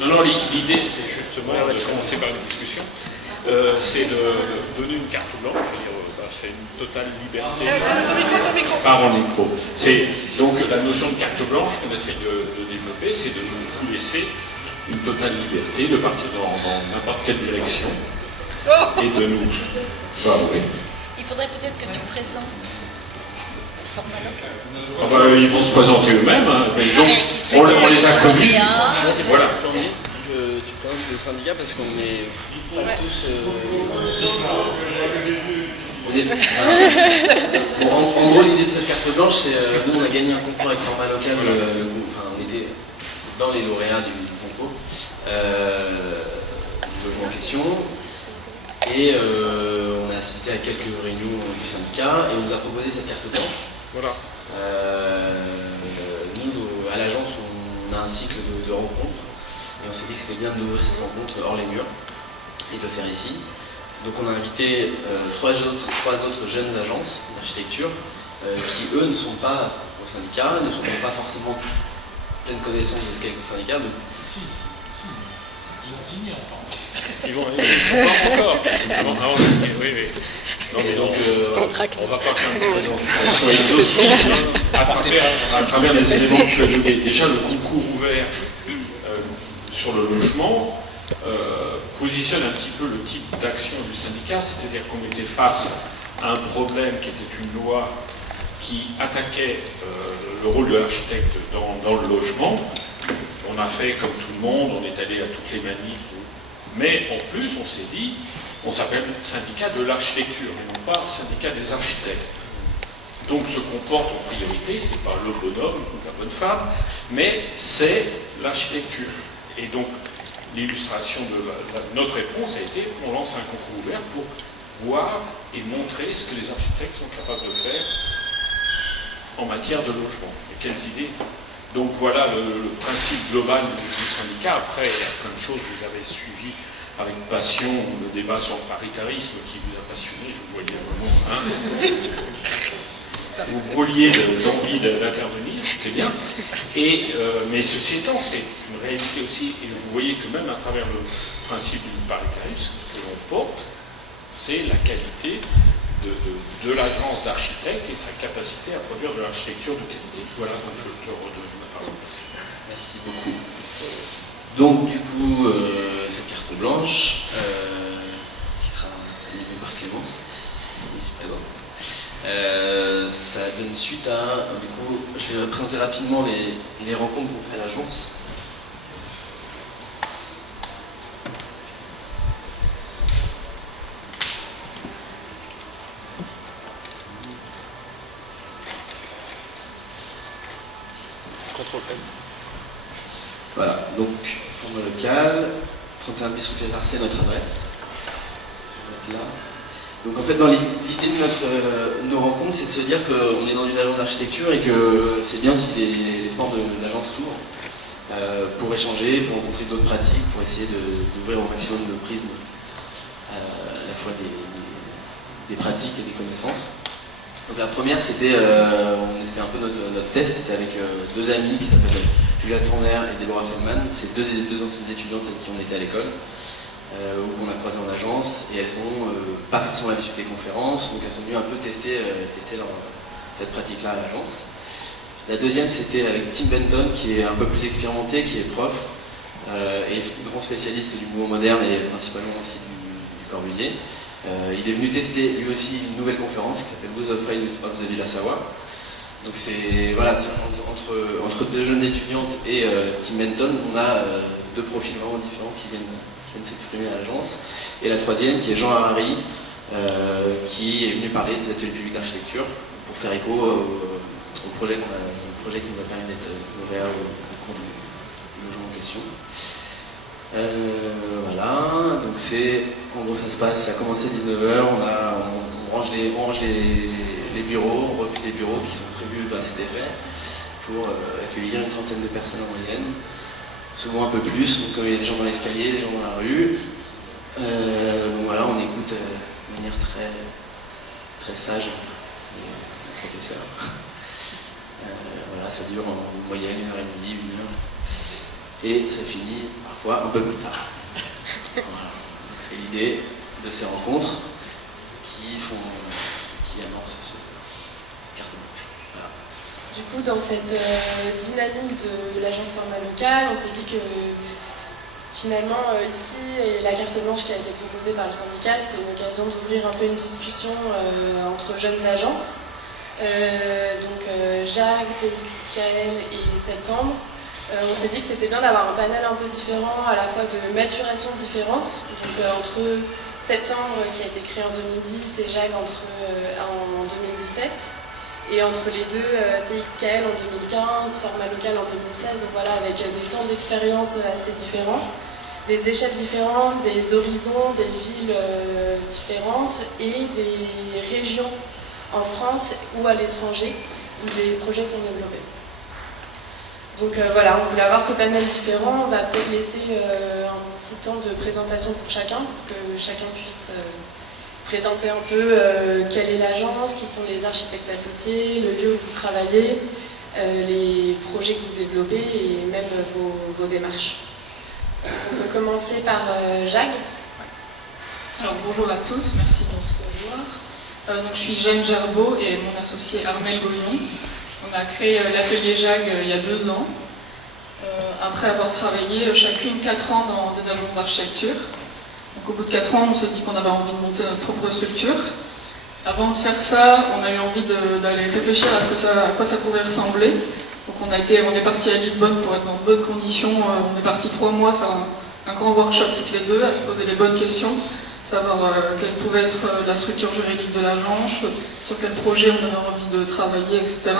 Non, non, l'idée, c'est justement de commencer par une discussion. C'est de donner une carte blanche, c'est une totale liberté. Par en micro. C'est donc la notion de carte blanche qu'on essaie de développer, c'est de nous laisser une totale liberté, de partir dans n'importe quelle direction et de nous. Oui. Il faudrait peut-être que tu présentes le format local. Ah bah, ils vont se présenter eux-mêmes, hein, mais donc on les a connus. Voilà. Tu présentes le syndicat parce qu'on est tous. Bon, en gros, l'idée de cette carte blanche, c'est nous, on a gagné un concours avec format local. On était dans les lauréats du concours, du logement en question, et on a assisté à quelques réunions du syndicat et on nous a proposé cette carte blanche. Voilà. Nous, à l'agence, on a un cycle de rencontres. Et on s'est dit que c'était bien d'ouvrir cette rencontre hors les murs et de le faire ici. Donc on a invité trois autres jeunes agences d'architecture qui, eux, ne sont pas au syndicat, ne sont pas forcément pleine connaissance de ce qu'est le syndicat. Mais... Ils vont pas encore. Oui. Non, mais donc, on va pas à travers les éléments que tu as donnés. Déjà, le concours ouvert sur le logement positionne un petit peu le type d'action du syndicat, c'est-à-dire qu'on était face à un problème qui était une loi qui attaquait le rôle de l'architecte dans le logement. On a fait comme tout le monde, on est allé à toutes les manifs, mais en plus on s'est dit, on s'appelle syndicat de l'architecture et non pas syndicat des architectes. Donc ce qu'on porte en priorité, c'est pas le bonhomme ou la bonne femme, mais c'est l'architecture. Et donc, l'illustration de notre réponse a été, on lance un concours ouvert pour voir et montrer ce que les architectes sont capables de faire en matière de logement. Et quelles idées. Donc voilà le principe global du syndicat. Après, il y a plein de choses, vous avez suivi avec passion le débat sur le paritarisme qui vous a passionné, je vous voyais vraiment... vous brûliez d'envie d'intervenir, c'était bien. Mais ceci étant, c'est une réalité aussi, et vous voyez que même à travers le principe du paritarisme que l'on porte, c'est la qualité de l'agence d'architecte et sa capacité à produire de l'architecture de qualité. Voilà, donc je te redonne la parole. Merci beaucoup. Donc, du coup, cette carte blanche, qui sera animée par Clémence, ici présent. Ça donne suite à, du coup, je vais présenter rapidement les rencontres qu'on fait à l'agence. Contrôle-P. Voilà, donc, format local, 31 bis rue César, c'est notre adresse. Je vais mettre là. Donc en fait, dans l'idée de nos rencontres, c'est de se dire qu'on est dans une agence d'architecture et que c'est bien si les portes de l'agence s'ouvrent pour échanger, pour rencontrer d'autres pratiques, pour essayer d'ouvrir au maximum de prismes à la fois des pratiques et des connaissances. Donc la première, c'était un peu notre test, c'était avec deux amies qui s'appellent Julia Tourner et Deborah Feldman. C'est deux anciennes étudiantes avec qui on était à l'école. Ou qu'on a croisé en agence, et elles ont pas forcément l'habitude des conférences, donc elles sont venues un peu tester cette pratique-là à l'agence. La deuxième, c'était avec Tim Benton, qui est un peu plus expérimenté, qui est prof, et grand spécialiste du mouvement moderne, et principalement aussi du Corbusier. Il est venu tester lui aussi une nouvelle conférence qui s'appelle Who's Afraid of the Villa Savoie. Donc c'est entre deux jeunes étudiantes et Tim Benton, on a deux profils vraiment différents qui viennent s'exprimer à l'agence. Et la troisième, qui est Jean Harari, qui est venu parler des ateliers publics d'architecture pour faire écho au projet qui nous a permis d'être lauréat au cours du logement en question. Voilà, donc en gros ça se passe, ça a commencé à 19h, on range les bureaux, on replie les bureaux qui sont prévus à cet effet pour accueillir une trentaine de personnes en moyenne. Souvent un peu plus, donc il y a des gens dans l'escalier, des gens dans la rue. Bon voilà, on écoute de manière très, très sage les professeurs. Voilà, ça dure en moyenne 1h30, 1 heure. et ça finit parfois un peu plus tard. Voilà. C'est l'idée de ces rencontres qui annoncent cette carte blanche. Voilà. Du coup, dans cette dynamique de l'agence format locale, on s'est dit que finalement, ici, la carte blanche qui a été proposée par le syndicat, c'était une occasion d'ouvrir un peu une discussion entre jeunes agences. Jacques, TXKL et Septembre. On s'est dit que c'était bien d'avoir un panel un peu différent, à la fois de maturation différente. Donc entre Septembre qui a été créé en 2010 et Jacques en 2017. Et entre les deux, TXKL en 2015, format local en 2016. Donc voilà, avec des temps d'expérience assez différents, des échelles différentes, des horizons, des villes différentes et des régions en France ou à l'étranger où les projets sont développés. Donc voilà, on voulait avoir ce panel différent. On va peut-être laisser un petit temps de présentation pour chacun, pour que chacun puisse présenter un peu quelle est l'agence, qui sont les architectes associés, le lieu où vous travaillez, les projets que vous développez et même vos démarches. On peut commencer par Jacques. Alors bonjour à tous, merci de nous recevoir. Donc, je suis Jeanne Gerbeau et mon associé Armel Goyon. On a créé l'atelier Jacques il y a 2 ans, après avoir travaillé chacune 4 ans dans des agences d'architecture. Donc au bout de 4 ans, on s'est dit qu'on avait envie de monter notre propre structure. Avant de faire ça, on a eu envie d'aller réfléchir à quoi ça pourrait ressembler. Donc on est parti à Lisbonne pour être dans de bonnes conditions. On est parti 3 mois faire un grand workshop toutes les deux, à se poser les bonnes questions, savoir quelle pouvait être la structure juridique de l'agence, sur quel projet on avait envie de travailler, etc.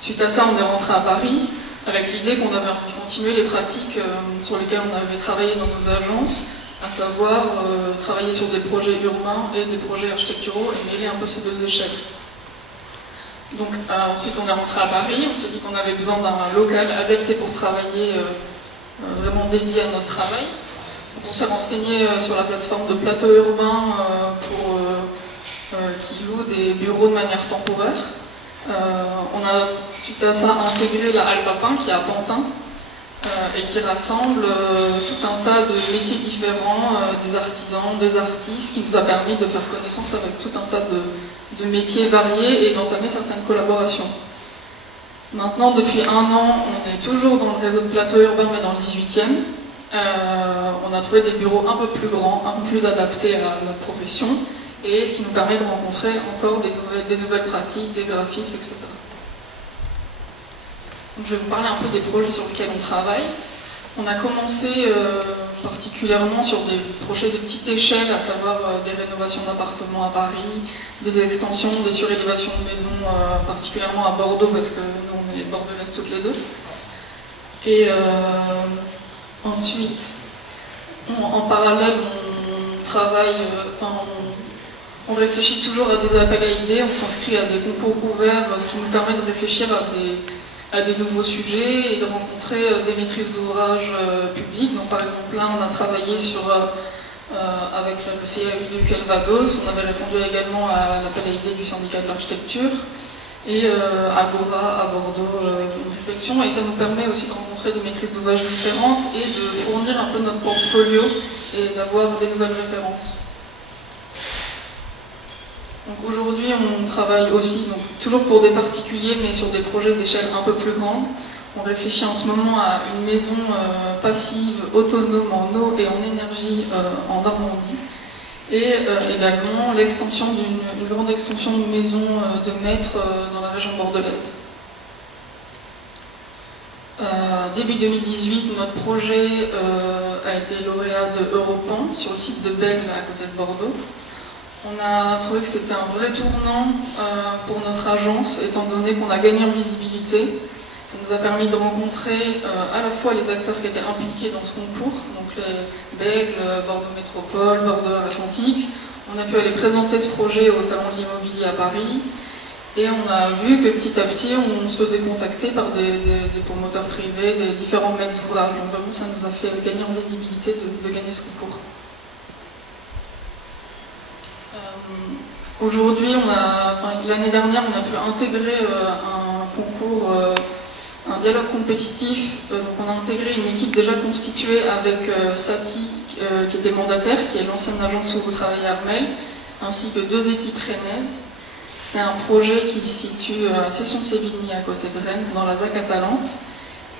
Suite à ça, on est rentré à Paris avec l'idée qu'on avait envie de continuer les pratiques sur lesquelles on avait travaillé dans nos agences, à savoir travailler sur des projets urbains et des projets architecturaux et mêler un peu ces 2 échelles. Donc ensuite on est rentré à Paris, on s'est dit qu'on avait besoin d'un local adapté pour travailler, vraiment dédié à notre travail. Donc on s'est renseigné sur la plateforme de Plateau Urbain qui loue des bureaux de manière temporaire. On a suite à ça intégré la Halle Papin qui est à Pantin et qui rassemble tout un tas de métiers différents, des artisans, des artistes, qui nous a permis de faire connaissance avec tout un tas de métiers variés et d'entamer certaines collaborations. Maintenant, depuis 1 an, on est toujours dans le réseau de Plateau Urbain, mais dans le 18e. On a trouvé des bureaux un peu plus grands, un peu plus adaptés à notre profession, et ce qui nous permet de rencontrer encore des nouvelles pratiques, des graphistes, etc. Donc, je vais vous parler un peu des projets sur lesquels on travaille. On a commencé particulièrement sur des projets de petite échelle, à savoir des rénovations d'appartements à Paris, des extensions, des surélévations de maisons, particulièrement à Bordeaux, parce que nous on est bordelaises toutes les deux. Et ensuite, en parallèle, on travaille, on réfléchit toujours à des appels à idées, on s'inscrit à des concours ouverts, ce qui nous permet de réfléchir à des nouveaux sujets et de rencontrer des maîtrises d'ouvrage publiques. Donc par exemple là on a travaillé avec le CAU du Calvados, on avait répondu également à l'appel à idées du syndicat de l'architecture et Agora à Bordeaux une réflexion, et ça nous permet aussi de rencontrer des maîtrises d'ouvrage différentes et de fournir un peu notre portfolio et d'avoir des nouvelles références. Donc aujourd'hui, on travaille aussi, donc, toujours pour des particuliers, mais sur des projets d'échelle un peu plus grande. On réfléchit en ce moment à une maison passive, autonome en eau et en énergie en Normandie. Et également l'extension une grande extension d'une maison de maître dans la région bordelaise. Début 2018, notre projet a été lauréat de Europan sur le site de Bègle à côté de Bordeaux. On a trouvé que c'était un vrai tournant pour notre agence, étant donné qu'on a gagné en visibilité. Ça nous a permis de rencontrer à la fois les acteurs qui étaient impliqués dans ce concours, donc les Bègle, Bordeaux Métropole, Bordeaux Atlantique. On a pu aller présenter ce projet au Salon de l'Immobilier à Paris. Et on a vu que petit à petit, on se faisait contacter par des promoteurs privés, des différents maîtres d'ouvrage. Donc vraiment, ça nous a fait gagner en visibilité de gagner ce concours. Aujourd'hui, l'année dernière, on a pu intégrer un concours un dialogue compétitif. Donc on a intégré une équipe déjà constituée avec Sati, qui était mandataire, qui est l'ancienne agence où vous travaillez à Armel, ainsi que 2 équipes rennaises. C'est un projet qui se situe à Cesson-Sévigny, à côté de Rennes, dans la ZAC Atalante,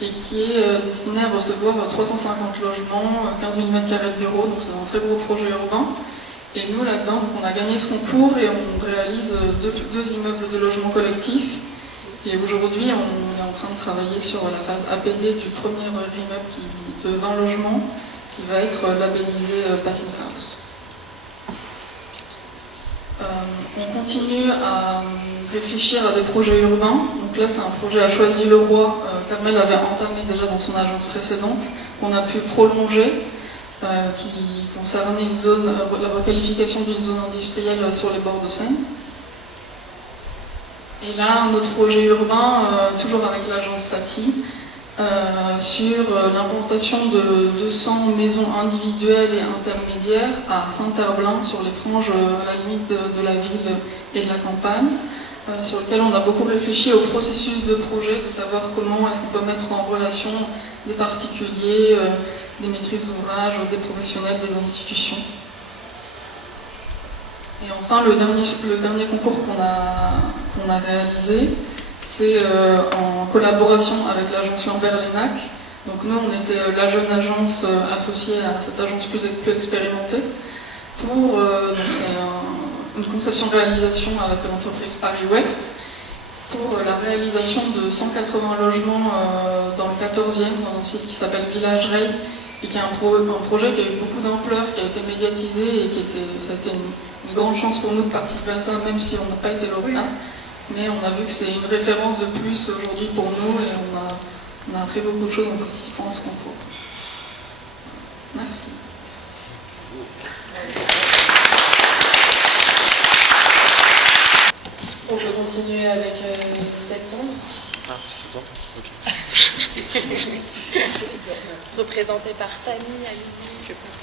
et qui est destiné à recevoir 350 logements, 15 000 m² de bureaux, donc c'est un très gros projet urbain. Et nous, là-dedans, on a gagné ce concours et on réalise deux immeubles de logement collectif. Et aujourd'hui, on est en train de travailler sur la phase APD du premier immeuble de 20 logements qui va être labellisé Passive House. On continue à réfléchir à des projets urbains. Donc là, c'est un projet à Choisy-le-Roi qu'Armel avait entamé déjà dans son agence précédente, qu'on a pu prolonger, qui concernait une zone, la requalification d'une zone industrielle sur les bords de Seine. Et là, un autre projet urbain, toujours avec l'agence Sati, sur l'implantation de 200 maisons individuelles et intermédiaires à Saint-Herblain, sur les franges à la limite de la ville et de la campagne, sur lequel on a beaucoup réfléchi au processus de projet, de savoir comment est-ce qu'on peut mettre en relation des particuliers, des maîtrises d'ouvrage, des professionnels, des institutions. Et enfin, le dernier concours qu'on a réalisé, c'est en collaboration avec l'agence Lambert-Lénac. Donc nous, on était la jeune agence associée à cette agence plus expérimentée. C'est une conception-réalisation avec l'entreprise Paris-Ouest pour la réalisation de 180 logements dans le 14e, dans un site qui s'appelle Village Reil, et qui est un projet qui a eu beaucoup d'ampleur, qui a été médiatisé et ça a été une grande chance pour nous de participer à ça, même si on n'a pas été lauréat. Mais on a vu que c'est une référence de plus aujourd'hui pour nous et on a appris beaucoup de choses en participant à ce concours. Merci. On peut continuer avec septembre. Ah, c'est septembre, ok. Représenté par Samy, Amélie, je pense.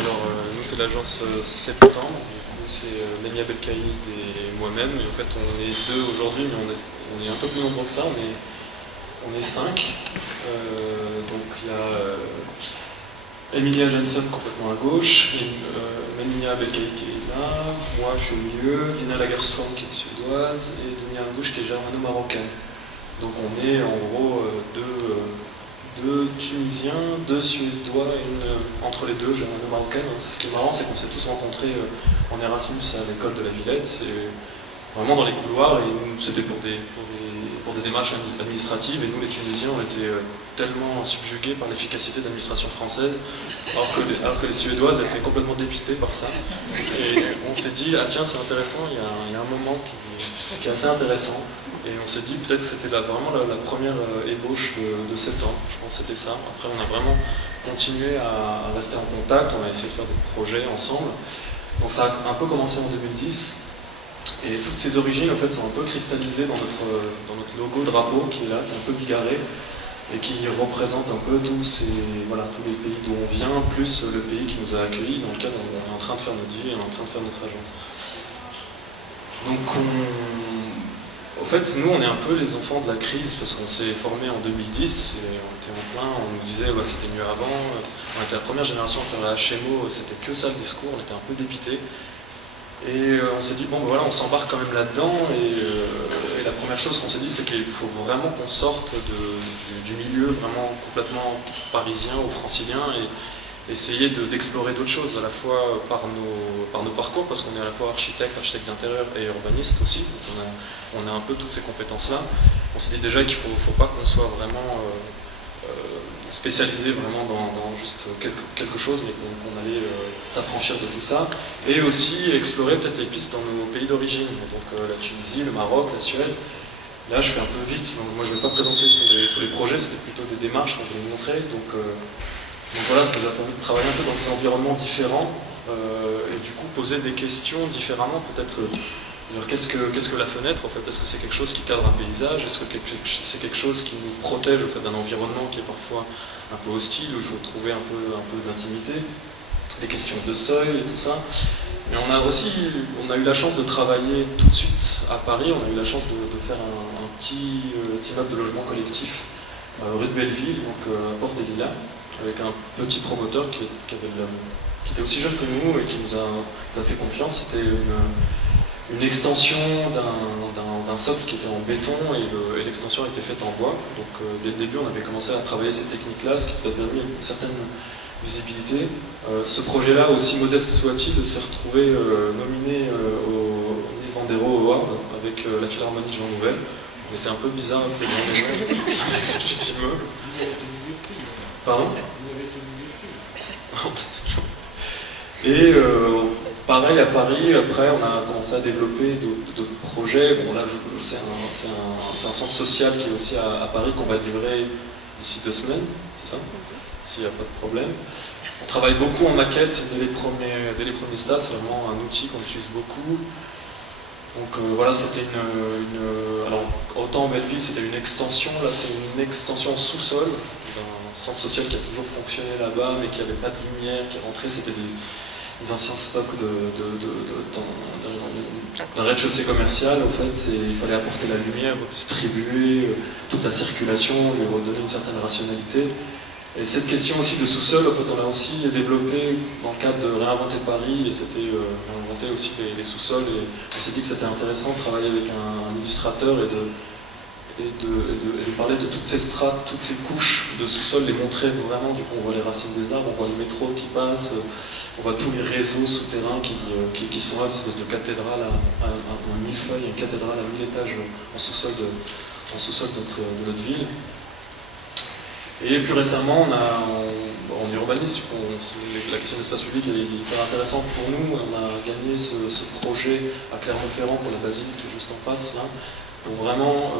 Alors, nous, c'est l'agence Septembre. Du coup, c'est Lemia Belkaïd et moi-même. Et en fait, on est 2 aujourd'hui, mais on est un peu plus nombreux que ça. On est 5. Donc, il y a Emilia Jensen complètement à gauche, Lemia Belkaïd qui est là, moi je suis au milieu, Lina Lagerström qui est suédoise et Dunia Angouche qui est germano-marocaine. Donc, on est en gros 2 Tunisiens, 2 Suédois et entre les deux, germano-marocaine. Ce qui est marrant, c'est qu'on s'est tous rencontrés en Erasmus à l'école de la Villette. C'est vraiment dans les couloirs, et c'était pour des démarches administratives. Et nous, les Tunisiens, on était tellement subjugués par l'efficacité de l'administration française, alors que les Suédoises étaient complètement dépitées par ça. Et on s'est dit, ah tiens, c'est intéressant, il y a un moment qui est assez intéressant. Et on s'est dit peut-être que c'était vraiment la première ébauche de septembre. Je pense que c'était ça. Après, on a vraiment continué à rester en contact, on a essayé de faire des projets ensemble. Donc ça a un peu commencé en 2010. Et toutes ces origines en fait sont un peu cristallisées dans notre logo drapeau qui est là, qui est un peu bigarré et qui représente un peu tous les pays d'où on vient, plus le pays qui nous a accueillis, dans lequel on est en train de faire notre vie et on est en train de faire notre agence. Donc au fait, nous, on est un peu les enfants de la crise parce qu'on s'est formé en 2010 et on était en plein, on nous disait c'était mieux avant. On était la première génération à faire la HMO, c'était que ça le discours, on était un peu dépités. Et on s'est dit, on s'embarque quand même là-dedans. Et la première chose qu'on s'est dit, c'est qu'il faut vraiment qu'on sorte du milieu vraiment complètement parisien ou francilien et essayer d'explorer d'autres choses, à la fois par nos parcours, parce qu'on est à la fois architecte d'intérieur et urbaniste aussi, donc on a un peu toutes ces compétences-là. On s'est dit déjà qu'il ne faut pas qu'on soit vraiment spécialisé vraiment dans juste quelque chose, mais qu'on allait s'affranchir de tout ça, et aussi explorer peut-être les pistes dans nos pays d'origine, donc la Tunisie, le Maroc, la Suède. Là je fais un peu vite, donc moi je ne vais pas présenter tous les projets, c'était plutôt des démarches qu'on voulait montrer, donc voilà, ça nous a permis de travailler un peu dans des environnements différents, et du coup poser des questions différemment, peut-être. Qu'est-ce que la fenêtre en fait? Est-ce que c'est quelque chose qui cadre un paysage? Est-ce que c'est quelque chose qui nous protège en fait, d'un environnement qui est parfois un peu hostile, où il faut trouver un peu d'intimité? des questions de seuil et tout ça. Mais on a eu la chance de travailler tout de suite à Paris, on a eu la chance de faire un petit immeuble de logement collectif rue de Belleville, donc à Port des Lilas, avec un petit promoteur qui était aussi jeune que nous et qui nous a fait confiance. C'était une extension d'un socle qui était en béton et l'extension était faite en bois. Donc dès le début, on avait commencé à travailler ces techniques-là, ce qui nous a permis une certaine visibilité. Ce projet-là, aussi modeste soit-il, s'est retrouvé nominé au Miss Vandero Award avec la Philharmonie Jean Nouvel. On était un peu bizarre avec les gens avec ce petit immeuble. Pardon? Et pareil à Paris, après on a commencé à développer d'autres projets. Bon là c'est un centre social qui est aussi à Paris qu'on va livrer d'ici 2 semaines, c'est ça? S'il n'y a pas de problème. On travaille beaucoup en maquette dès les premiers stades, c'est vraiment un outil qu'on utilise beaucoup. Donc voilà, c'était alors autant en Belleville c'était une extension, là c'est une extension sous-sol d'un centre social qui a toujours fonctionné là-bas mais qui n'avait pas de lumière, qui est rentré, c'était des anciens stocks d'un rez-de-chaussée commercial. En fait, il fallait apporter la lumière, distribuer toute la circulation, lui redonner une certaine rationalité. Et cette question aussi de sous-sol, en fait, on l'a aussi développée dans le cadre de Réinventer Paris, et c'était réinventer aussi les sous-sols. Et on s'est dit que c'était intéressant de travailler avec un illustrateur et de parler de toutes ces strates, toutes ces couches de sous-sol, les montrer vraiment. Du coup, on voit les racines des arbres, on voit le métro qui passe, on voit tous les réseaux souterrains qui sont là, une espèce de cathédrale à millefeuille, une cathédrale à 1000 étages en sous-sol de notre ville. Et plus récemment, en urbanisme, la question de l'espace public est hyper intéressante pour nous. On a gagné ce projet à Clermont-Ferrand pour la basilique juste en face, là, pour vraiment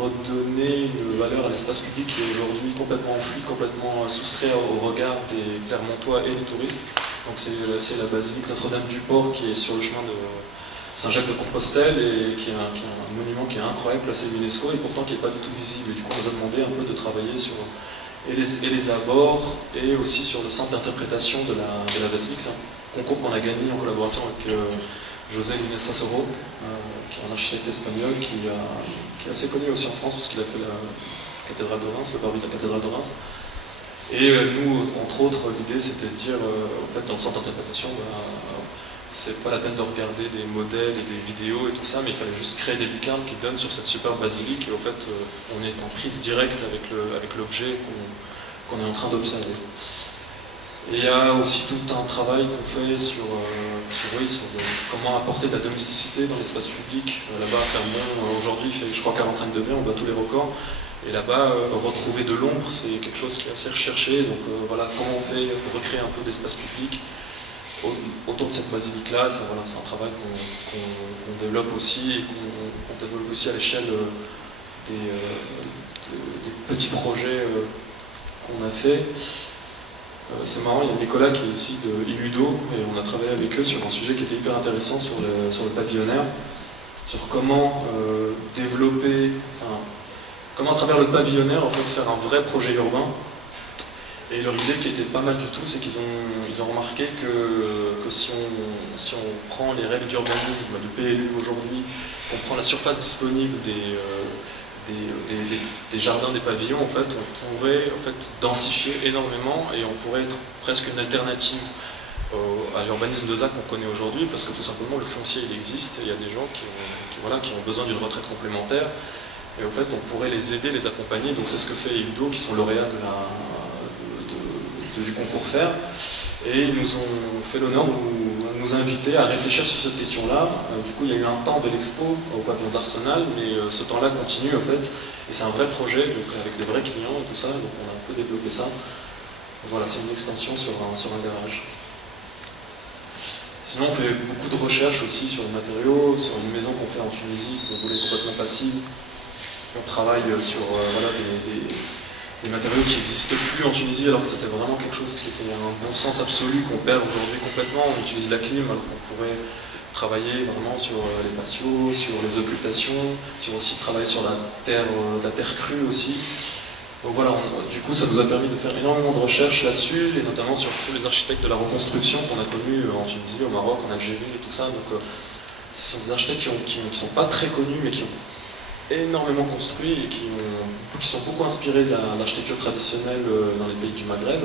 redonner une valeur à l'espace public qui est aujourd'hui complètement enfoui, complètement soustrait au regard des Clermontois et des touristes. Donc c'est la basilique Notre-Dame-du-Port qui est sur le chemin de Saint-Jacques-de-Compostelle et qui est un monument qui est incroyable, placé à l'UNESCO et pourtant qui n'est pas du tout visible. Et du coup, on nous a demandé un peu de travailler sur les abords et aussi sur le centre d'interprétation de la basilique. C'est un concours qu'on a gagné en collaboration avec José Lunes Sassoro, qui est un architecte espagnol qui est assez connu aussi en France parce qu'il a fait la cathédrale de Reims, le parvis de la cathédrale de Reims. Et nous, entre autres, l'idée c'était de dire, en fait, dans le centre d'interprétation, c'est pas la peine de regarder des modèles et des vidéos et tout ça, mais il fallait juste créer des lucarnes qui donnent sur cette superbe basilique et en fait on est en prise directe avec l'objet qu'on est en train d'observer. Et il y a aussi tout un travail qu'on fait sur comment apporter de la domesticité dans l'espace public. Là-bas, Clermont, aujourd'hui, il fait je crois 45 degrés, on bat tous les records. Et là-bas, retrouver de l'ombre, c'est quelque chose qui est assez recherché. Donc voilà, comment on fait pour recréer un peu d'espace public autour de cette basilique-là. C'est un travail qu'on développe aussi et qu'on développe aussi à l'échelle des petits projets qu'on a fait. C'est marrant, il y a Nicolas qui est ici de Illudo et on a travaillé avec eux sur un sujet qui était hyper intéressant sur le pavillonnaire, sur comment développer, comment à travers le pavillonnaire en fait faire un vrai projet urbain. Et leur idée qui était pas mal du tout, c'est qu'ils ont remarqué que si on prend les règles d'urbanisme du PLU aujourd'hui, qu'on prend la surface disponible des jardins, des pavillons, en fait, on pourrait en fait densifier énormément et on pourrait être presque une alternative à l'urbanisme de ZAC qu'on connaît aujourd'hui, parce que tout simplement le foncier il existe et il y a des gens qui ont besoin d'une retraite complémentaire et en fait on pourrait les aider, les accompagner. Donc c'est ce que fait Illudo, qui sont lauréats du concours FAIR, et ils nous ont fait l'honneur de nous inviter à réfléchir sur cette question-là. Du coup, il y a eu un temps de l'expo au pavillon d'Arsenal, mais ce temps-là continue en fait, et c'est un vrai projet, donc avec des vrais clients et tout ça, donc on a un peu développé ça. Donc, voilà, c'est une extension sur un garage. Sinon, on fait beaucoup de recherches aussi sur les matériaux, sur une maison qu'on fait en Tunisie, qu'on voulait complètement passive. On travaille sur des matériaux qui n'existent plus en Tunisie, alors que c'était vraiment quelque chose qui était un bon sens absolu qu'on perd aujourd'hui complètement. On utilise la clim alors qu'on pourrait travailler vraiment sur les patios, sur les occultations, sur aussi travailler sur la terre crue aussi. Donc voilà, du coup ça nous a permis de faire énormément de recherches là-dessus, et notamment sur tous les architectes de la reconstruction qu'on a connus en Tunisie, au Maroc, en Algérie et tout ça. Donc ce sont des architectes qui ne sont pas très connus, mais qui ont énormément construit et qui sont beaucoup inspirés de l'architecture traditionnelle dans les pays du Maghreb,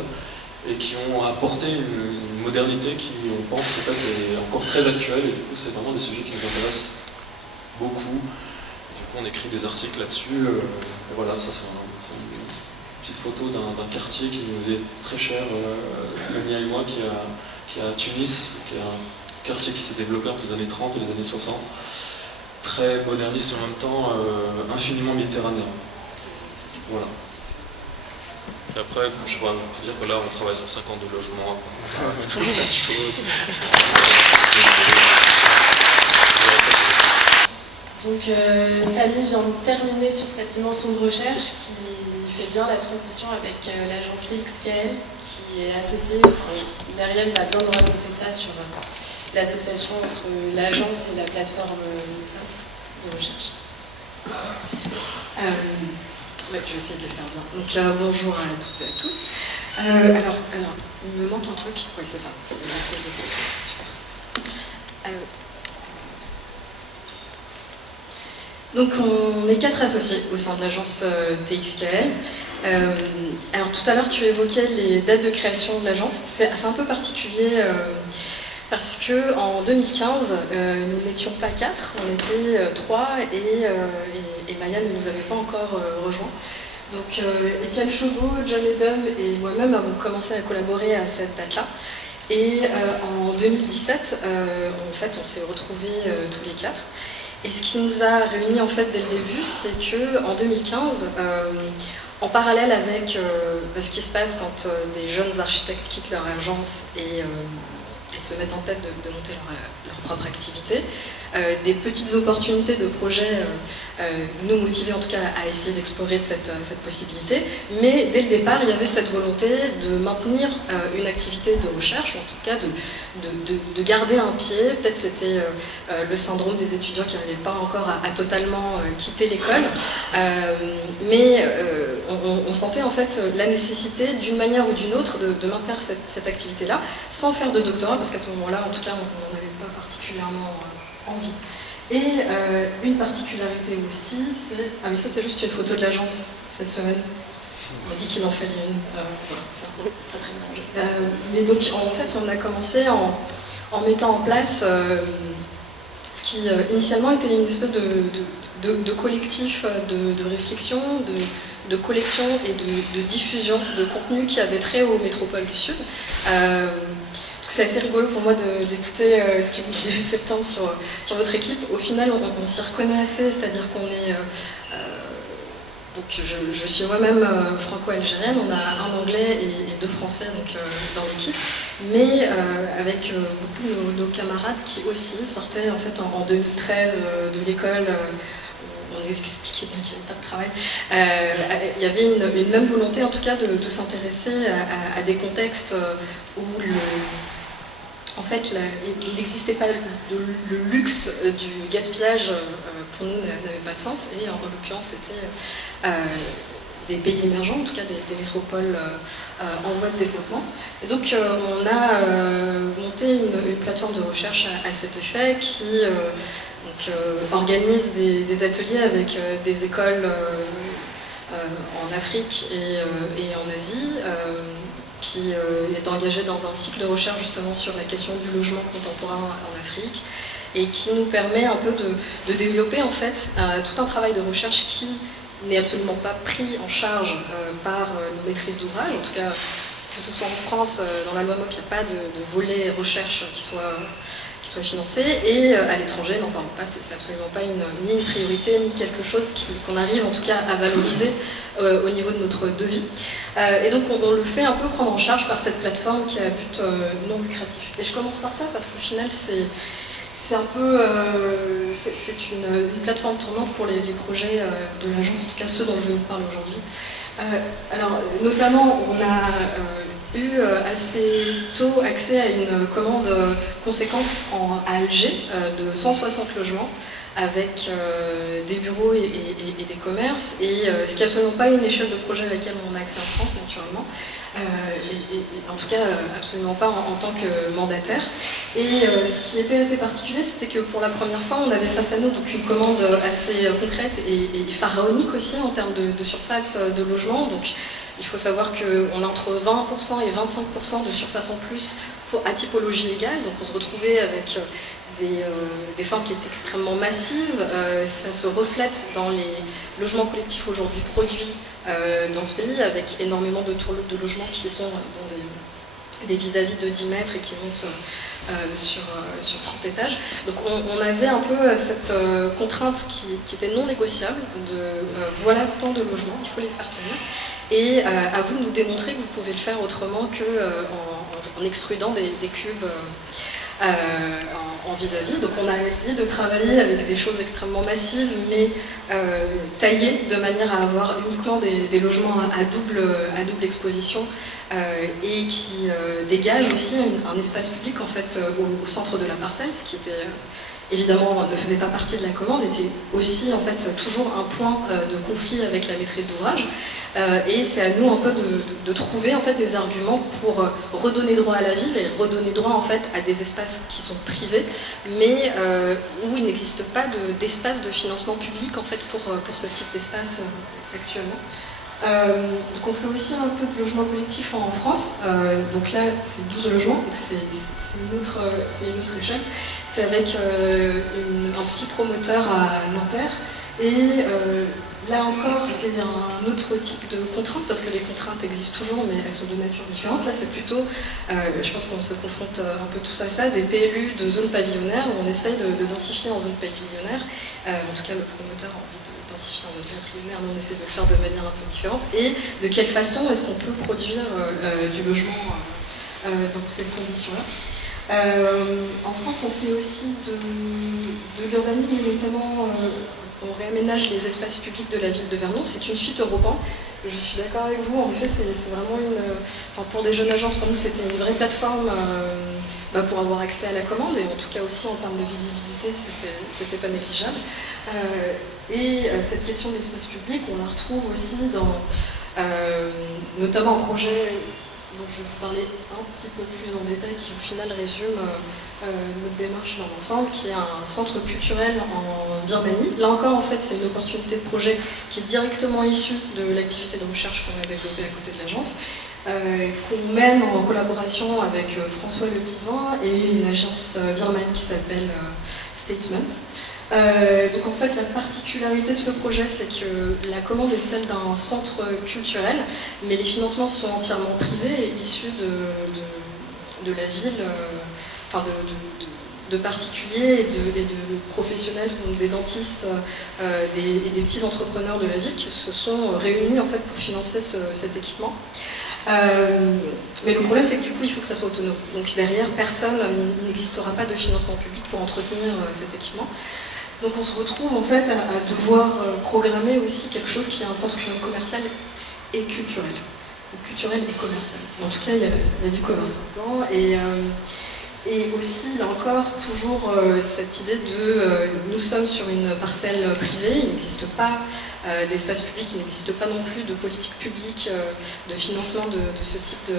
et qui ont apporté une modernité qui, on pense, en fait, est encore très actuelle, et du coup c'est vraiment des sujets qui nous intéressent beaucoup. Et du coup on écrit des articles là-dessus, et voilà, ça c'est une petite photo d'un quartier qui nous est très cher, Lamia et moi, qui est à Tunis, qui est un quartier qui s'est développé entre les années 30 et les années 60, très moderniste et en même temps infiniment méditerranéen. Voilà. Et après, je pourrais dire que là, on travaille sur 52 logements. Donc Samy vient de terminer sur cette dimension de recherche qui fait bien la transition avec l'agence TXKL qui est associée, Myriam va bien nous raconter ça sur l'association entre l'agence et la plateforme licence de recherche. Ouais, je vais essayer de le faire bien. Donc bonjour à tous et à tous. Alors, il me manque un truc. Oui, c'est ça. C'est une espèce de téléphone. Super. Donc on est 4 associés au sein de l'agence TXKL. Alors tout à l'heure tu évoquais les dates de création de l'agence. C'est un peu particulier parce que en 2015 nous n'étions pas 4, on était 3 et Maya ne nous avait pas encore rejoints. Donc Étienne Chauveau, John Edom et moi-même avons commencé à collaborer à cette date-là. Et en 2017, en fait, on s'est retrouvés tous les 4. Et ce qui nous a réunis en fait dès le début, c'est que en 2015, en parallèle avec ce qui se passe quand des jeunes architectes quittent leur agence et se mettent en tête de monter leur propre activité, des petites opportunités de projets nous motivaient en tout cas à essayer d'explorer cette possibilité. Mais dès le départ, il y avait cette volonté de maintenir une activité de recherche, ou en tout cas de garder un pied. Peut-être c'était le syndrome des étudiants qui n'arrivaient pas encore à totalement quitter l'école. Mais on sentait en fait la nécessité, d'une manière ou d'une autre, de maintenir cette activité-là, sans faire de doctorat, parce qu'à ce moment-là, en tout cas, on n'en avait pas particulièrement envie. Et une particularité aussi, c'est... Ah mais ça c'est juste une photo de l'agence cette semaine. On m'a dit qu'il en fallait une. Voilà, c'est pas très bien. Mais donc en fait on a commencé en mettant en place ce qui initialement était une espèce de collectif de réflexion, de collection et de diffusion de contenu qui avait trait aux métropoles du Sud. C'est assez rigolo pour moi d'écouter ce que vous disiez Septembre sur votre équipe. Au final, on s'y reconnaît assez, c'est-à-dire qu'on est... donc je suis moi-même franco-algérienne, on a un anglais et 2 français donc, dans l'équipe, mais avec beaucoup de nos camarades qui aussi sortaient en fait en 2013 de l'école. On expliquait bien qu'il n'y avait pas de travail. Il y avait une même volonté en tout cas de s'intéresser à des contextes où en fait, il n'existait pas le luxe du gaspillage pour nous n'avait pas de sens, et en l'occurrence c'était des pays émergents, en tout cas des métropoles en voie de développement. Et donc on a monté une plateforme de recherche à cet effet qui organise des ateliers avec des écoles en Afrique et en Asie, qui est engagée dans un cycle de recherche justement sur la question du logement contemporain en Afrique, et qui nous permet un peu de développer en fait tout un travail de recherche qui n'est absolument pas pris en charge par nos maîtrises d'ouvrage, en tout cas que ce soit en France, dans la loi MOP, il n'y a pas de volet recherche qui soit financé, et à l'étranger, n'en parlons pas, c'est absolument pas ni une priorité, ni quelque chose qu'on arrive en tout cas à valoriser au niveau de notre devis. Et donc on le fait un peu prendre en charge par cette plateforme qui a un but non lucratif. Et je commence par ça parce qu'au final c'est un peu c'est une plateforme tournante pour les projets de l'agence, en tout cas ceux dont je vais vous parler aujourd'hui. Alors notamment on a eu assez tôt accès à une commande conséquente à Alger de 160 logements avec des bureaux et des commerces, et ce qui n'est absolument pas une échelle de projet à laquelle on a accès en France, naturellement, et en tout cas absolument pas en tant que mandataire. Et ce qui était assez particulier, c'était que pour la première fois, on avait face à nous donc une commande assez concrète et pharaonique aussi en termes de surface de logement. Donc il faut savoir qu'on a entre 20% et 25% de surface en plus à typologie légale, donc on se retrouvait avec des formes qui étaient extrêmement massives. Ça se reflète dans les logements collectifs aujourd'hui produits dans ce pays, avec énormément de logements qui sont dans des vis-à-vis de 10 mètres et qui montent sur 30 étages. Donc on avait un peu cette contrainte qui était non négociable de voilà tant de logements, il faut les faire tenir. Et à vous de nous démontrer que vous pouvez le faire autrement qu'en extrudant des cubes en vis-à-vis. Donc on a essayé de travailler avec des choses extrêmement massives, mais taillées de manière à avoir uniquement des logements à double exposition et qui dégagent aussi un espace public en fait au centre de la parcelle, ce qui était évidemment ne faisait pas partie de la commande, était aussi en fait toujours un point de conflit avec la maîtrise d'ouvrage. Et c'est à nous un peu de trouver en fait des arguments pour redonner droit à la ville et redonner droit en fait à des espaces qui sont privés, mais où il n'existe pas d'espace de financement public en fait pour ce type d'espace actuellement. Donc on fait aussi un peu de logement collectif en France. Donc là c'est 12 logements, donc c'est une autre échelle. C'est avec un petit promoteur à Nanterre. Et là encore, c'est un autre type de contrainte, parce que les contraintes existent toujours, mais elles sont de nature différente. Là, c'est plutôt, je pense qu'on se confronte un peu tous à ça, des PLU de zones pavillonnaires, où on essaye de densifier en zone pavillonnaire. En tout cas, le promoteur a envie de densifier en zone pavillonnaire, mais on essaie de le faire de manière un peu différente. Et de quelle façon est-ce qu'on peut produire du logement dans ces conditions-là? En France, on fait aussi de l'urbanisme, et notamment on réaménage les espaces publics de la ville de Vernon. C'est une suite Europan. Je suis d'accord avec vous, en effet, c'est vraiment pour des jeunes agences, pour nous, c'était une vraie plateforme pour avoir accès à la commande, et en tout cas aussi en termes de visibilité, c'était pas négligeable. Et cette question de l'espace public, on la retrouve aussi dans notamment un projet dont je vais vous parler un petit peu plus en détail, qui au final résume notre démarche dans l'ensemble, qui est un centre culturel en Birmanie. Là encore, en fait, c'est une opportunité de projet qui est directement issue de l'activité de recherche qu'on a développée à côté de l'agence, qu'on mène en collaboration avec François Le Pivin et une agence birmane qui s'appelle Statement. Donc en fait, la particularité de ce projet, c'est que la commande est celle d'un centre culturel, mais les financements sont entièrement privés et issus de la ville, de particuliers et de professionnels, donc des dentistes et des petits entrepreneurs de la ville qui se sont réunis en fait pour financer cet équipement. Mais le problème, c'est que du coup, il faut que ça soit autonome. Donc derrière, il n'existera pas de financement public pour entretenir cet équipement. Donc on se retrouve en fait à devoir programmer aussi quelque chose qui est un centre commercial et culturel. Donc, culturel et commercial. En tout cas, il y a du commerce là-dedans. Et aussi, là encore, toujours cette idée de nous sommes sur une parcelle privée, il n'existe pas d'espace public, il n'existe pas non plus de politique publique de financement de ce type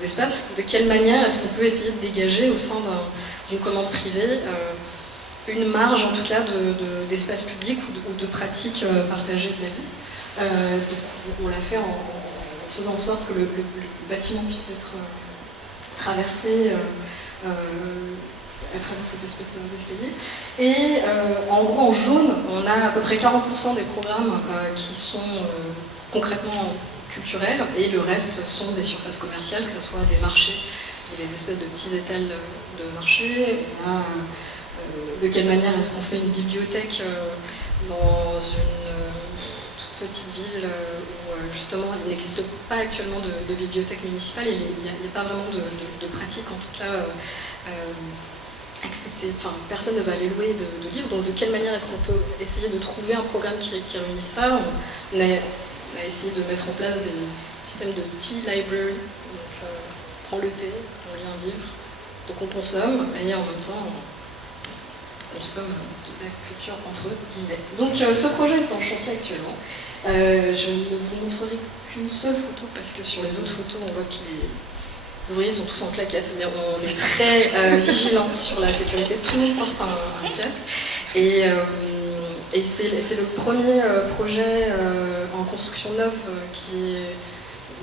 d'espace. De quelle manière est-ce qu'on peut essayer de dégager au sein d'une commande privée une marge en tout cas d'espace public ou de pratiques partagées de la vie. Donc on l'a fait en faisant en sorte que le bâtiment puisse être traversé à travers cette espèce d'escalier. Et en gros, en jaune, on a à peu près 40% des programmes qui sont concrètement culturels, et le reste sont des surfaces commerciales, que ce soit des marchés ou des espèces de petits étals de marché. On a de quelle manière est-ce qu'on fait une bibliothèque dans une toute petite ville où justement il n'existe pas actuellement de bibliothèque municipale, et il n'y a pas vraiment de pratique en tout cas acceptée. Enfin, personne ne va aller louer de livres, donc de quelle manière est-ce qu'on peut essayer de trouver un programme qui réunit ça? On a essayé de mettre en place des systèmes de tea library, donc on prend le thé, on lit un livre, donc on consomme, et en même temps consomment de la culture entre guillemets. Donc ce projet est en chantier actuellement. Je ne vous montrerai qu'une seule photo parce que sur les autres photos on voit que les ouvriers sont tous en claquettes, mais on est très vigilants sur la sécurité. Tout le monde porte un casque et c'est le premier projet en construction neuve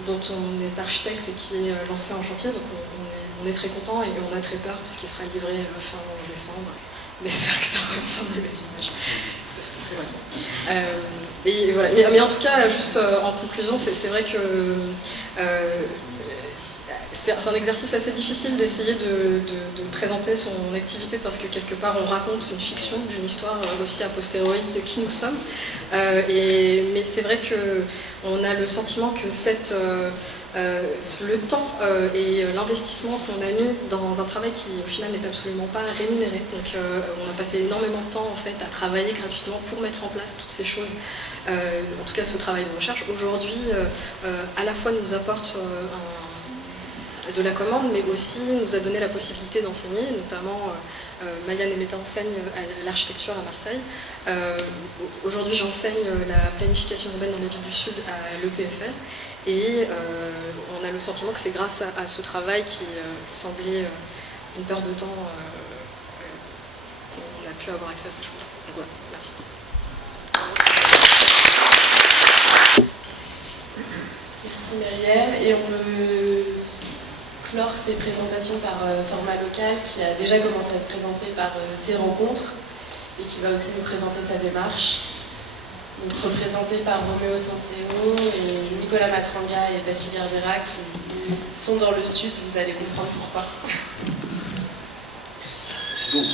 dont on est architecte et qui est lancé en chantier. Donc on est très content et on a très peur puisqu'il sera livré fin décembre. On espère que ça ressemble aux images. Voilà. Et voilà. Mais en tout cas, juste en conclusion, c'est vrai que c'est un exercice assez difficile d'essayer de présenter son activité parce que quelque part on raconte une fiction d'une histoire aussi a posteriori de qui nous sommes. Mais c'est vrai qu'on a le sentiment que le temps et l'investissement qu'on a mis dans un travail qui au final n'est absolument pas rémunéré. Donc on a passé énormément de temps en fait à travailler gratuitement pour mettre en place toutes ces choses. En tout cas ce travail de recherche aujourd'hui à la fois nous apporte de la commande, mais aussi nous a donné la possibilité d'enseigner, notamment Maïane Emeta enseigne l'architecture à Marseille. Aujourd'hui, j'enseigne la planification urbaine dans les villes du Sud à l'EPFR, et on a le sentiment que c'est grâce à ce travail qui semblait une perte de temps qu'on a pu avoir accès à ces choses. Donc voilà, merci. Merci Myriam, et on peut clore ces présentations par format local qui a déjà commencé à se présenter par ses rencontres et qui va aussi nous présenter sa démarche. Donc représenté par Roméo Sanseo et Nicolas Matranga et Baptiste Gardera qui sont dans le sud, vous allez comprendre pourquoi. Donc,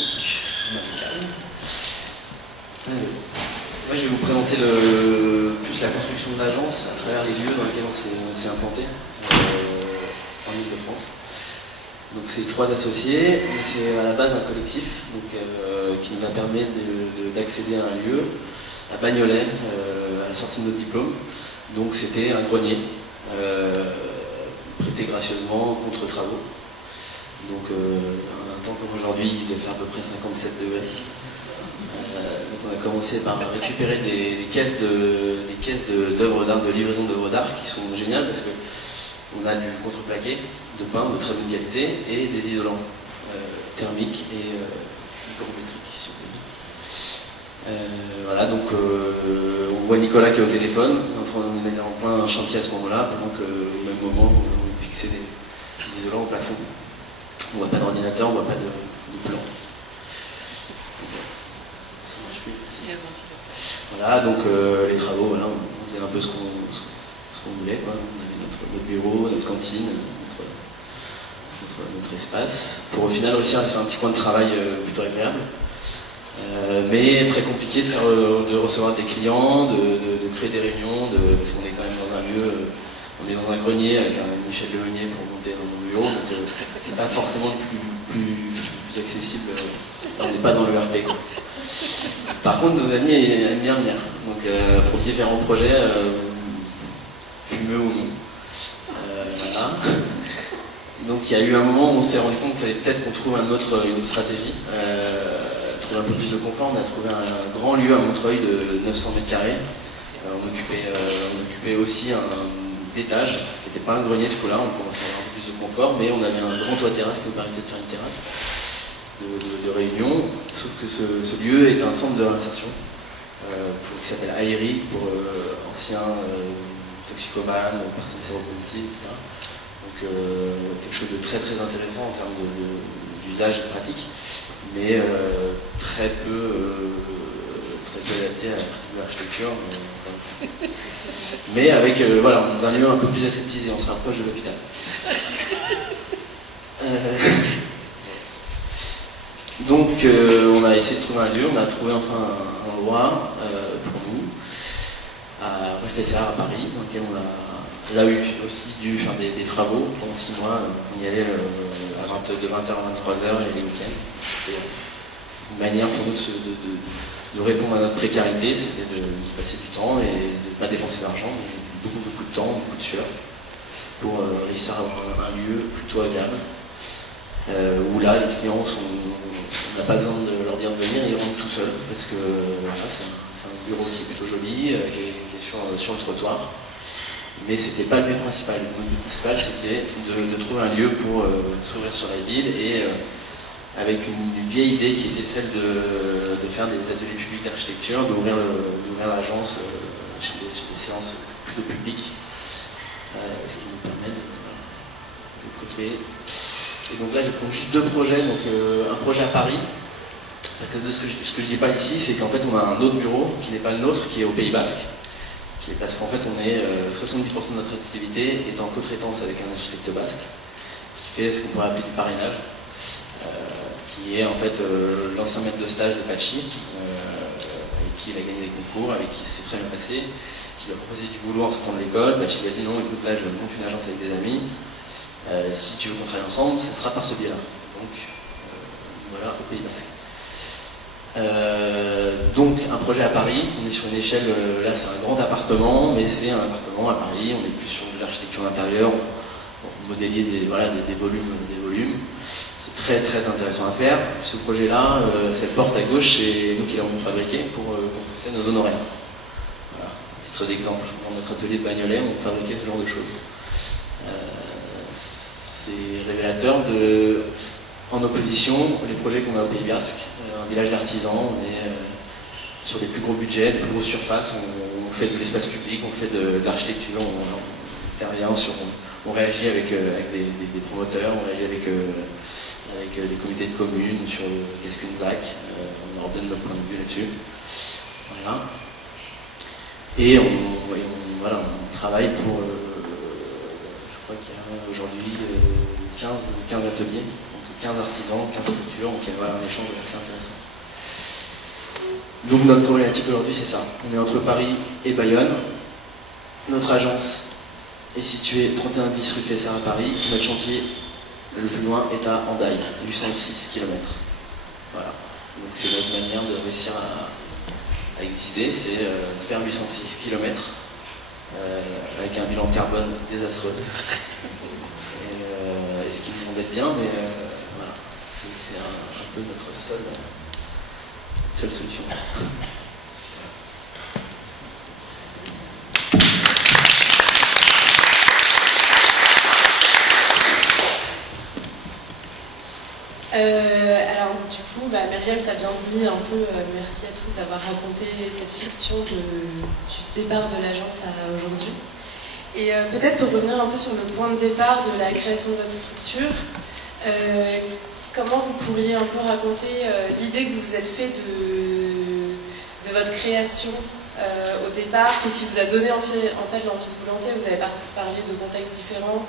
moi je vais vous présenter plus la construction de l'agence à travers les lieux dans lesquels on s'est implanté. En Ile-de-France. Donc c'est 3 associés, mais c'est à la base un collectif donc, qui nous a permis d'accéder à un lieu, à Bagnolet, à la sortie de notre diplôme. Donc c'était un grenier, prêté gracieusement contre travaux. Donc un temps comme aujourd'hui, il devait faire à peu près 57 degrés. Donc on a commencé par récupérer des caisses d'œuvres d'art, de livraison d'œuvres d'art qui sont géniales parce que on a du contreplaqué, de pain de très bonne qualité et des isolants thermiques et hygrométriques. Si on peut dire. Voilà, donc on voit Nicolas qui est au téléphone. Enfin, on est en plein chantier à ce moment-là, pendant qu'au même moment on fixait des isolants au plafond. On voit pas d'ordinateur, on voit pas de plan. Ça marche plus. Voilà, donc les travaux, voilà, on faisait un peu ce qu'on voulait, quoi. On avait notre bureau, notre cantine, notre espace, pour au final réussir à se faire un petit coin de travail plutôt agréable. Mais très compliqué de recevoir des clients, de créer des réunions, parce qu'on est quand même dans un lieu, on est dans un grenier avec une échelle de meunier pour monter dans nos bureaux, donc c'est pas forcément le plus accessible, on n'est pas dans le RP, quoi. Par contre, nos amis aiment bien venir, donc pour différents projets, fumeux ou non. Voilà. Donc il y a eu un moment où on s'est rendu compte qu'il fallait peut-être qu'on trouve une autre stratégie, trouver un peu plus de confort. On a trouvé un grand lieu à Montreuil de 900 mètres carrés. On occupait aussi un étage, qui n'était pas un grenier ce coup-là, on commençait à avoir un peu plus de confort, mais on avait un grand toit terrasse qui nous permettait de faire une terrasse de réunion, sauf que ce lieu est un centre de réinsertion qui s'appelle AERI pour anciens toxicomanes, personnes séropositives, etc. Donc quelque chose de très très intéressant en termes d'usage et de pratique, mais très peu adapté à la pratique de l'architecture. Mais avec, voilà, dans un lieu un peu plus aseptisé, on se rapproche de l'hôpital. Donc on a essayé de trouver un lieu, on a trouvé enfin un endroit pour nous, à rue Fessard à Paris, dans lequel on a eu aussi dû faire des travaux pendant 6 mois. On y allait de 20h à 23h et les week-ends. C'était une manière pour nous de répondre à notre précarité, c'était de passer du temps et de ne pas dépenser d'argent, mais beaucoup de temps, beaucoup de sueur, pour réussir à avoir un lieu plutôt agréable. où là, les clients, on n'a pas besoin de leur dire de venir, ils rentrent tout seuls, parce que voilà, c'est un bureau qui est plutôt joli, qui est sur le trottoir. Mais c'était pas le but principal. Le but principal, c'était de trouver un lieu pour s'ouvrir sur la ville et avec une vieille idée qui était celle de faire des ateliers publics d'architecture, d'ouvrir l'agence sur des séances plutôt publiques, ce qui nous permet de côtoyer. Et donc là, je prends juste deux projets, donc un projet à Paris. Parce que ce que je dis pas ici, c'est qu'en fait, on a un autre bureau qui n'est pas le nôtre, qui est au Pays Basque. Parce qu'en fait, on est 70% de notre activité est en co-traitance avec un architecte basque, qui fait ce qu'on pourrait appeler du parrainage, qui est en fait l'ancien maître de stage de Pachi, avec qui il a gagné des concours, avec qui ça s'est très bien passé, qui lui a proposé du boulot en sortant de l'école. Pachi lui a dit non, écoute, là je monte une agence avec des amis, si tu veux qu'on travaille ensemble, ça sera par ce biais-là. Donc voilà, au Pays Basque. Donc un projet à Paris, on est sur une échelle, là c'est un grand appartement, mais c'est un appartement à Paris, on est plus sur de l'architecture intérieure, on modélise des volumes. C'est très très intéressant à faire. Ce projet-là, cette porte à gauche, c'est nous qui l'avons fabriqué pour composer nos honoraires. Voilà, à titre d'exemple, dans notre atelier de Bagnolet, on fabriquait ce genre de choses. C'est révélateur de... En opposition, les projets qu'on a au Pays Basque, un village d'artisans, on est sur des plus gros budgets, des plus grosses surfaces, on fait de l'espace public, on fait de l'architecture, on intervient on réagit avec des promoteurs, on réagit avec des comités de communes sur qu'est-ce qu'une ZAC, on leur donne notre point de vue là-dessus. Voilà. Et on travaille pour, je crois qu'il y a aujourd'hui 15 ateliers. 15 artisans, 15 structures, donc voilà un échange assez intéressant. Donc notre problématique aujourd'hui c'est ça. On est entre Paris et Bayonne. Notre agence est située 31 bis rue Fessard à Paris. Notre chantier le plus loin est à Hendaye, 806 km. Voilà. Donc c'est notre manière de réussir à exister, c'est faire 806 km avec un bilan carbone désastreux. Et ce qui nous embête bien, mais voilà, c'est un peu notre seule solution. Alors du coup, Myriam t'a bien dit un peu, merci à tous d'avoir raconté cette fiction du départ de l'agence à aujourd'hui. Et peut-être pour revenir un peu sur le point de départ de la création de votre structure, comment vous pourriez un peu raconter l'idée que vous vous êtes fait de votre création au départ, qu'est-ce qui vous a donné en fait l'envie de vous lancer? Vous avez parlé de contextes différents,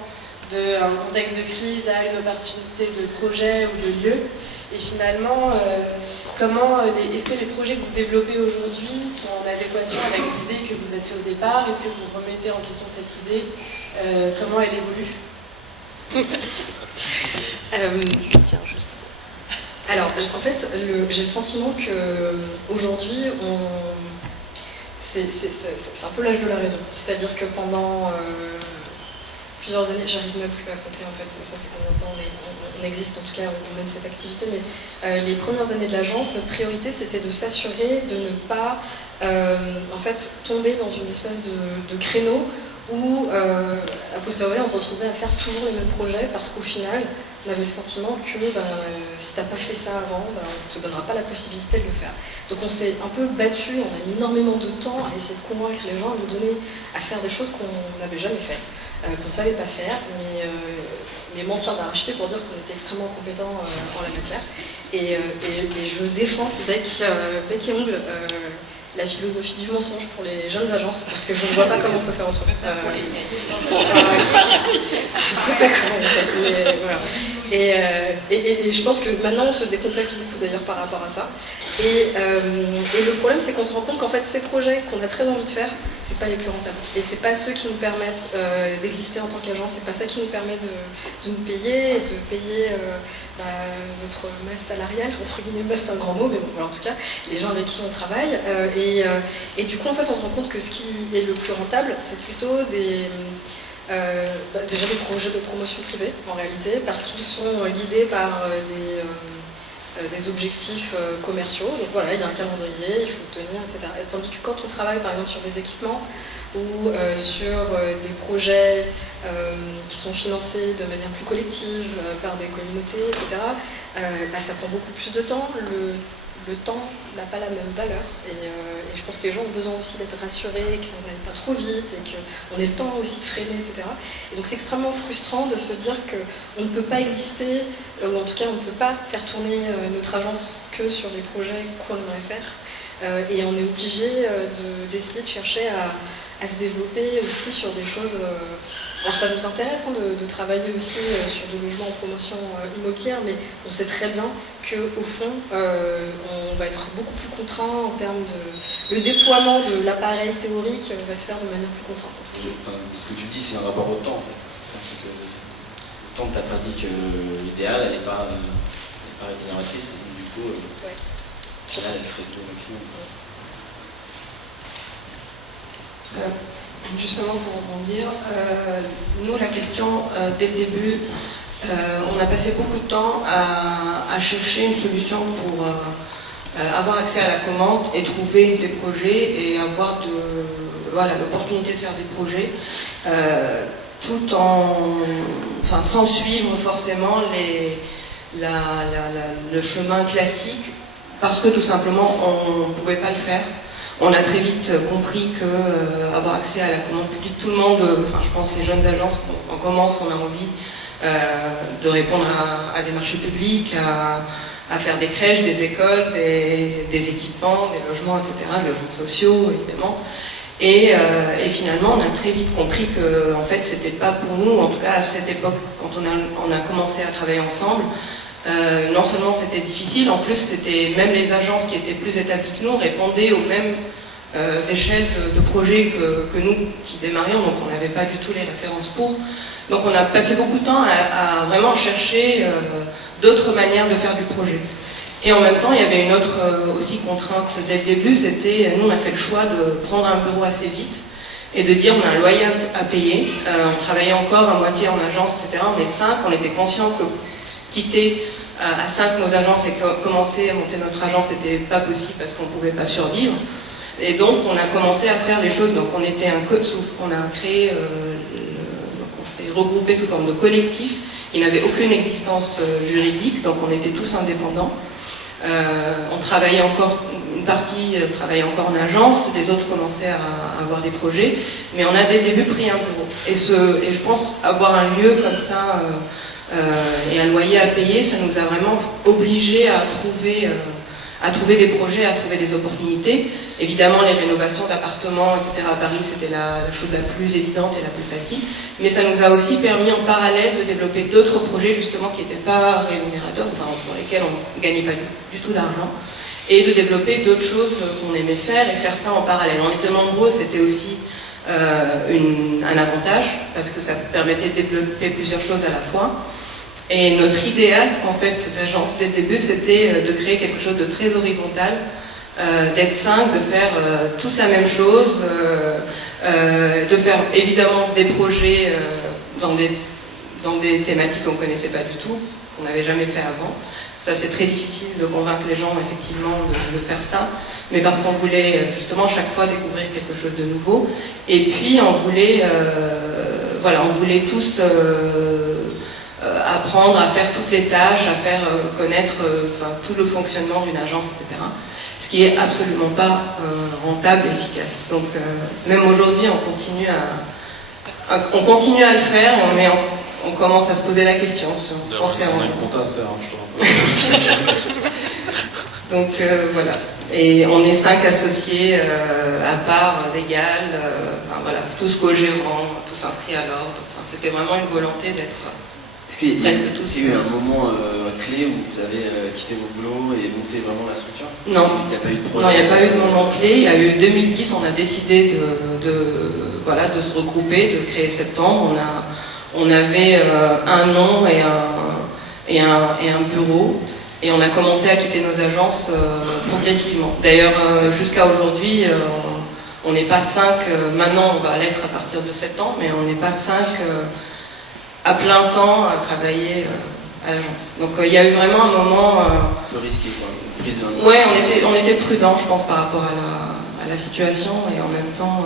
d'un contexte de crise à une opportunité de projet ou de lieu. Et finalement, est-ce que les projets que vous développez aujourd'hui sont en adéquation avec l'idée que vous êtes fait au départ? Est-ce que vous remettez en question cette idée? Comment elle évolue? Alors, en fait, j'ai le sentiment qu'aujourd'hui, c'est un peu l'âge de la raison. C'est-à-dire que pendant plusieurs années, j'arrive même plus à compter en fait, ça fait combien de temps on existe, en tout cas on mène cette activité, mais les premières années de l'agence, notre priorité c'était de s'assurer de ne pas en fait tomber dans une espèce de créneau où a posteriori on se retrouvait à faire toujours les mêmes projets parce qu'au final on avait le sentiment que si t'as pas fait ça avant, on te donnera pas la possibilité de le faire. Donc on s'est un peu battu, on a mis énormément de temps à essayer de convaincre les gens, à nous donner à faire des choses qu'on n'avait jamais fait, qu'on ne savait pas faire, mais mentir d'arrache-pied pour dire qu'on était extrêmement compétents en la matière. Et je défends bec et ongle la philosophie du mensonge pour les jeunes agences, parce que je ne vois pas comment on peut faire autrement. Je sais pas comment en fait, mais voilà. Et je pense que maintenant on se décomplexe beaucoup d'ailleurs par rapport à ça. Et le problème c'est qu'on se rend compte qu'en fait ces projets qu'on a très envie de faire, c'est pas les plus rentables. Et c'est pas ceux qui nous permettent d'exister en tant qu'agence, c'est pas ça qui nous permet de nous payer, et de payer notre masse salariale, entre guillemets, masse c'est un grand mot, mais bon, voilà, en tout cas, les gens avec qui on travaille. Et du coup, en fait, on se rend compte que ce qui est le plus rentable, c'est plutôt Déjà des projets de promotion privée en réalité, parce qu'ils sont guidés par des objectifs commerciaux. Donc voilà, il y a un calendrier, il faut le tenir, etc. Tandis que quand on travaille par exemple sur des équipements ou sur des projets qui sont financés de manière plus collective par des communautés, etc., ça prend beaucoup plus de temps. Le temps n'a pas la même valeur et je pense que les gens ont besoin aussi d'être rassurés, que ça n'aille pas trop vite et qu'on ait le temps aussi de freiner, etc. Et donc c'est extrêmement frustrant de se dire qu'on ne peut pas exister, ou en tout cas on ne peut pas faire tourner notre agence que sur les projets qu'on aimerait faire. Et on est obligé d'essayer de chercher à se développer aussi sur des choses. Alors ça nous intéresse de travailler aussi sur du logement en promotion immobilière, mais on sait très bien qu'au fond, on va être beaucoup plus contraint en termes de... Le déploiement de l'appareil théorique va se faire de manière plus contrainte. Ce que tu dis, c'est un rapport au temps, en fait. C'est que le temps de ta pratique idéale, elle n'est pas rémunératrice, et donc du coup, là, elle serait au maximum. Justement pour rebondir, nous la question dès le début, on a passé beaucoup de temps à chercher une solution pour avoir accès à la commande et trouver des projets et avoir l'opportunité de faire des projets tout sans suivre forcément le chemin classique parce que tout simplement on ne pouvait pas le faire. On a très vite compris que avoir accès à la commande publique, tout le monde, je pense que les jeunes agences, on commence, on a envie de répondre à des marchés publics, à faire des crèches, des écoles, des équipements, des logements, etc., des logements sociaux, évidemment. Et finalement, on a très vite compris que, en fait, c'était pas pour nous, en tout cas à cette époque, quand on a commencé à travailler ensemble. Non seulement c'était difficile, en plus c'était même les agences qui étaient plus établies que nous répondaient aux mêmes échelles de projets que nous qui démarrions, donc on n'avait pas du tout les références pour. Donc on a passé beaucoup de temps à vraiment chercher d'autres manières de faire du projet. Et en même temps, il y avait une autre aussi contrainte dès le début, c'était, nous on a fait le choix de prendre un bureau assez vite et de dire on a un loyer à payer, on travaillait encore à moitié en agence, etc. On est 5, on était conscients que quitter à 5 nos agences et commencer à monter notre agence, c'était pas possible parce qu'on pouvait pas survivre. Et donc on a commencé à faire les choses. Donc on était un code souffle, on a créé, donc on s'est regroupé sous forme de collectif. Il n'avait aucune existence juridique, donc on était tous indépendants. On travaillait encore, une partie travaillait encore en agence, les autres commençaient à avoir des projets, mais on a dès le début pris un bureau. Et je pense avoir un lieu comme ça et un loyer à payer, ça nous a vraiment obligés à trouver des projets, à trouver des opportunités. Évidemment, les rénovations d'appartements, etc. à Paris, c'était la chose la plus évidente et la plus facile. Mais ça nous a aussi permis en parallèle de développer d'autres projets, justement, qui n'étaient pas rémunérateurs, pour lesquels on ne gagnait pas du tout d'argent. Et de développer d'autres choses qu'on aimait faire et faire ça en parallèle. On était nombreux, c'était aussi un avantage, parce que ça permettait de développer plusieurs choses à la fois. Et notre idéal, en fait, d'agence dès le début, c'était de créer quelque chose de très horizontal, d'être 5, de faire tous la même chose, de faire évidemment des projets dans des thématiques qu'on ne connaissait pas du tout, qu'on n'avait jamais fait avant. Ça, c'est très difficile de convaincre les gens, effectivement, de faire ça, mais parce qu'on voulait justement chaque fois découvrir quelque chose de nouveau. Et puis, on voulait tous apprendre à faire toutes les tâches, à faire connaître tout le fonctionnement d'une agence, etc. Ce qui est absolument pas rentable et efficace. Donc même aujourd'hui, on continue à le faire, mais on commence à se poser la question. On a une compta à faire, je te rappelle. Donc voilà. Et on est 5 associés à part légale, tous co-gérants, tous inscrits à l'ordre. C'était vraiment une volonté d'être presque tous. Est-ce qu'il y a eu un moment clé où vous avez quitté vos boulots et monté vraiment la structure? Non. Il n'y a pas eu de projet? Non, il n'y a pas eu de moment clé. Il y a eu 2010, on a décidé de se regrouper, de créer Septembre. On avait un nom et un bureau. Et on a commencé à quitter nos agences progressivement. D'ailleurs, jusqu'à aujourd'hui, on n'est pas 5, maintenant on va l'être à partir de septembre, mais on n'est pas 5 à plein temps à travailler à l'agence. Donc il y a eu vraiment un moment... Un peu risqué, quoi. Une prise de- Ouais, on était prudents, je pense, par rapport à la situation, et en même temps,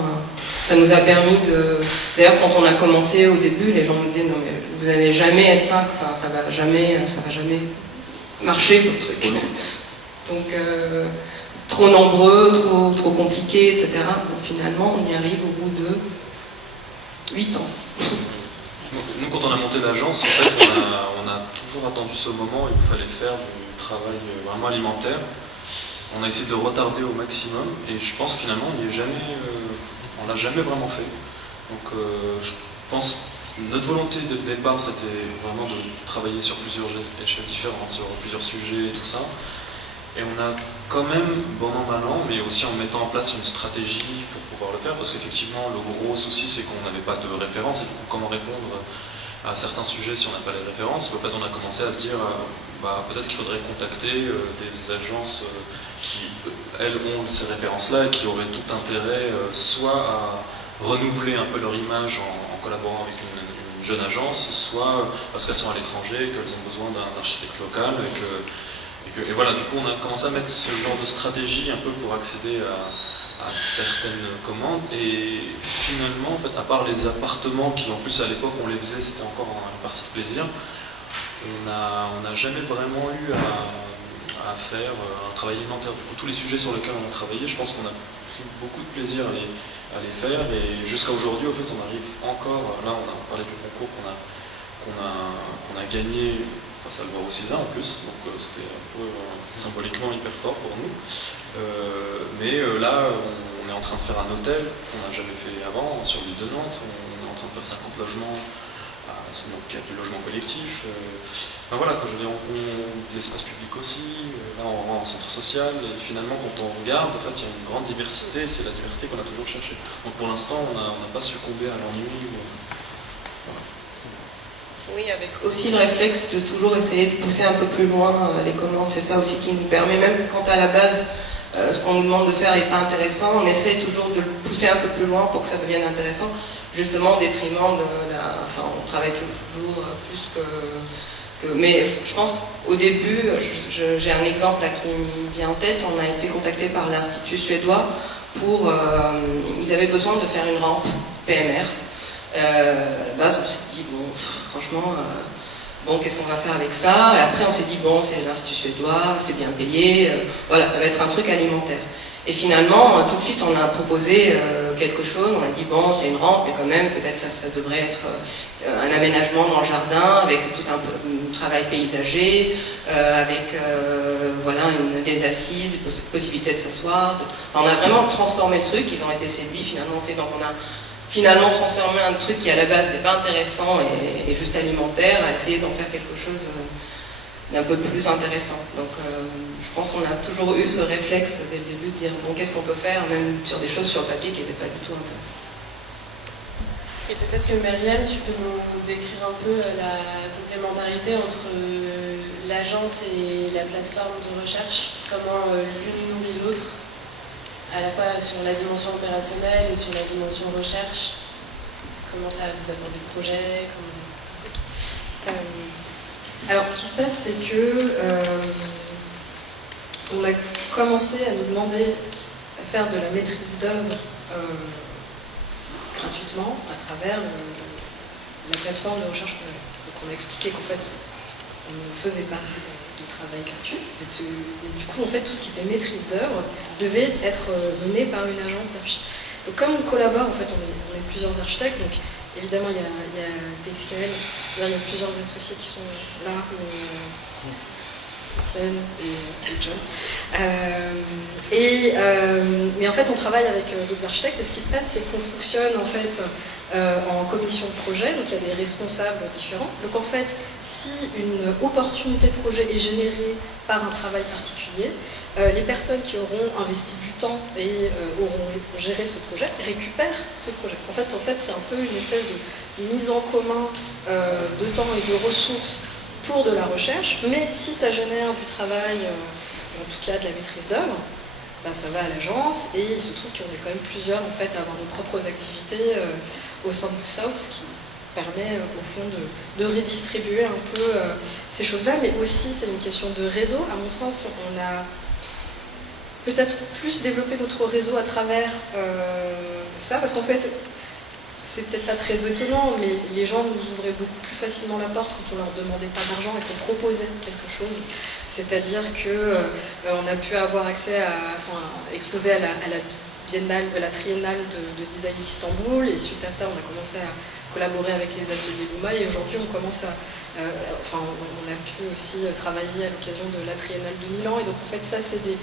ça nous a permis de... D'ailleurs, quand on a commencé au début, les gens nous disaient, non mais vous n'allez jamais être 5, enfin ça va jamais marcher, votre truc. Donc, trop nombreux, trop compliqué, etc. Donc finalement, on y arrive au bout de 8 ans. Nous, quand on a monté l'agence, en fait, on a toujours attendu ce moment où il fallait faire du travail vraiment alimentaire. On a essayé de retarder au maximum, et je pense que finalement, on l'a jamais vraiment fait. Donc, je pense que notre volonté de départ, c'était vraiment de travailler sur plusieurs échelles différentes, sur plusieurs sujets et tout ça. Et on a quand même, bon an, mal an, mais aussi en mettant en place une stratégie pour pouvoir le faire, parce qu'effectivement, le gros souci, c'est qu'on n'avait pas de référence, et du coup, comment répondre à certains sujets si on n'a pas les références. En fait, on a commencé à se dire, peut-être qu'il faudrait contacter des agences qui, elles, ont ces références-là, et qui auraient tout intérêt, soit à renouveler un peu leur image en collaborant avec une jeune agence, soit parce qu'elles sont à l'étranger, qu'elles ont besoin d'un architecte local, et voilà, du coup, on a commencé à mettre ce genre de stratégie un peu pour accéder à certaines commandes. Et finalement, en fait, à part les appartements qui, en plus, à l'époque, on les faisait, c'était encore une partie de plaisir, on n'a jamais vraiment eu à faire un travail alimentaire. Du coup, tous les sujets sur lesquels on a travaillé, je pense qu'on a pris beaucoup de plaisir à les faire. Et jusqu'à aujourd'hui, au fait, on arrive encore. Là, on a parlé du concours qu'on a gagné face à Loire au César en plus, donc c'était un peu symboliquement hyper fort pour nous. Mais là, on est en train de faire un hôtel qu'on n'a jamais fait avant sur l'île de Nantes. On est en train de faire 50 logements, donc il y a du logement collectif. Voilà, quand je veux dire, l'espace public aussi. Là, on rend un centre social. Et finalement, quand on regarde, en fait, il y a une grande diversité. C'est la diversité qu'on a toujours cherchée. Donc pour l'instant, on n'a pas succombé à l'ennui. Voilà. Oui, avec aussi le réflexe de toujours essayer de pousser un peu plus loin les commandes. C'est ça aussi qui nous permet, même quand à la base, ce qu'on nous demande de faire n'est pas intéressant, on essaie toujours de le pousser un peu plus loin pour que ça devienne intéressant, justement au détriment de la... Enfin, on travaille toujours plus que... Mais je pense, au début, j'ai un exemple là qui me vient en tête, on a été contacté par l'Institut suédois pour... ils avaient besoin de faire une rampe PMR. À la base, on s'est dit, bon, franchement, qu'est-ce qu'on va faire avec ça? Et après, on s'est dit, bon, c'est l'Institut suédois, c'est bien payé, voilà, ça va être un truc alimentaire. Et finalement, tout de suite, on a proposé quelque chose, on a dit, bon, c'est une rampe, mais quand même, peut-être ça devrait être un aménagement dans le jardin, avec tout un travail paysager, avec voilà, des assises, possibilité de s'asseoir. On a vraiment transformé le truc, ils ont été séduits, finalement, donc on a finalement transformer un truc qui à la base n'est pas intéressant et juste alimentaire, à essayer d'en faire quelque chose d'un peu plus intéressant. Donc je pense qu'on a toujours eu ce réflexe dès le début de dire bon, qu'est-ce qu'on peut faire, même sur des choses sur le papier qui n'étaient pas du tout intéressantes. Et peut-être que Myriam, tu peux nous décrire un peu la complémentarité entre l'agence et la plateforme de recherche, comment l'une nourrit l'autre, à la fois sur la dimension opérationnelle et sur la dimension recherche. Comment ça vous apporte des projets Alors ce qui se passe, c'est que on a commencé à nous demander à faire de la maîtrise d'œuvre gratuitement à travers la plateforme de recherche qu'on avait. Donc on a expliqué qu'en fait on ne faisait pas de travail gratuit. Et du coup, en fait, tout ce qui était maîtrise d'œuvre devait être mené par une agence d'architectes. Donc, comme on collabore, en fait, on est plusieurs architectes. Donc, évidemment, il y a TXKL, il y a plusieurs associés qui sont là, Étienne et John. Mais en fait, on travaille avec d'autres architectes. Et ce qui se passe, c'est qu'on fonctionne en fait en commission de projet. Donc, il y a des responsables différents. Donc, en fait, si une opportunité de projet est générée par un travail particulier, les personnes qui auront investi du temps et auront géré ce projet récupèrent ce projet. En fait, c'est un peu une espèce de mise en commun de temps et de ressources pour de la recherche, mais si ça génère du travail, en tout cas de la maîtrise d'œuvre, ben, ça va à l'agence, et il se trouve qu'on est quand même plusieurs en fait, à avoir nos propres activités au sein de Blue South, ce qui permet au fond de redistribuer un peu ces choses-là, mais aussi c'est une question de réseau. À mon sens, on a peut-être plus développé notre réseau à travers ça, parce qu'en fait, c'est peut-être pas très étonnant, mais les gens nous ouvraient beaucoup plus facilement la porte quand on leur demandait pas d'argent et qu'on proposait quelque chose. C'est-à-dire que on a pu avoir accès exposer à la biennale, la triennale de design d'Istanbul, et suite à ça, on a commencé à collaborer avec les ateliers Luma, et aujourd'hui, on commence à on a pu aussi travailler à l'occasion de la triennale de Milan, et donc en fait, ça, c'est des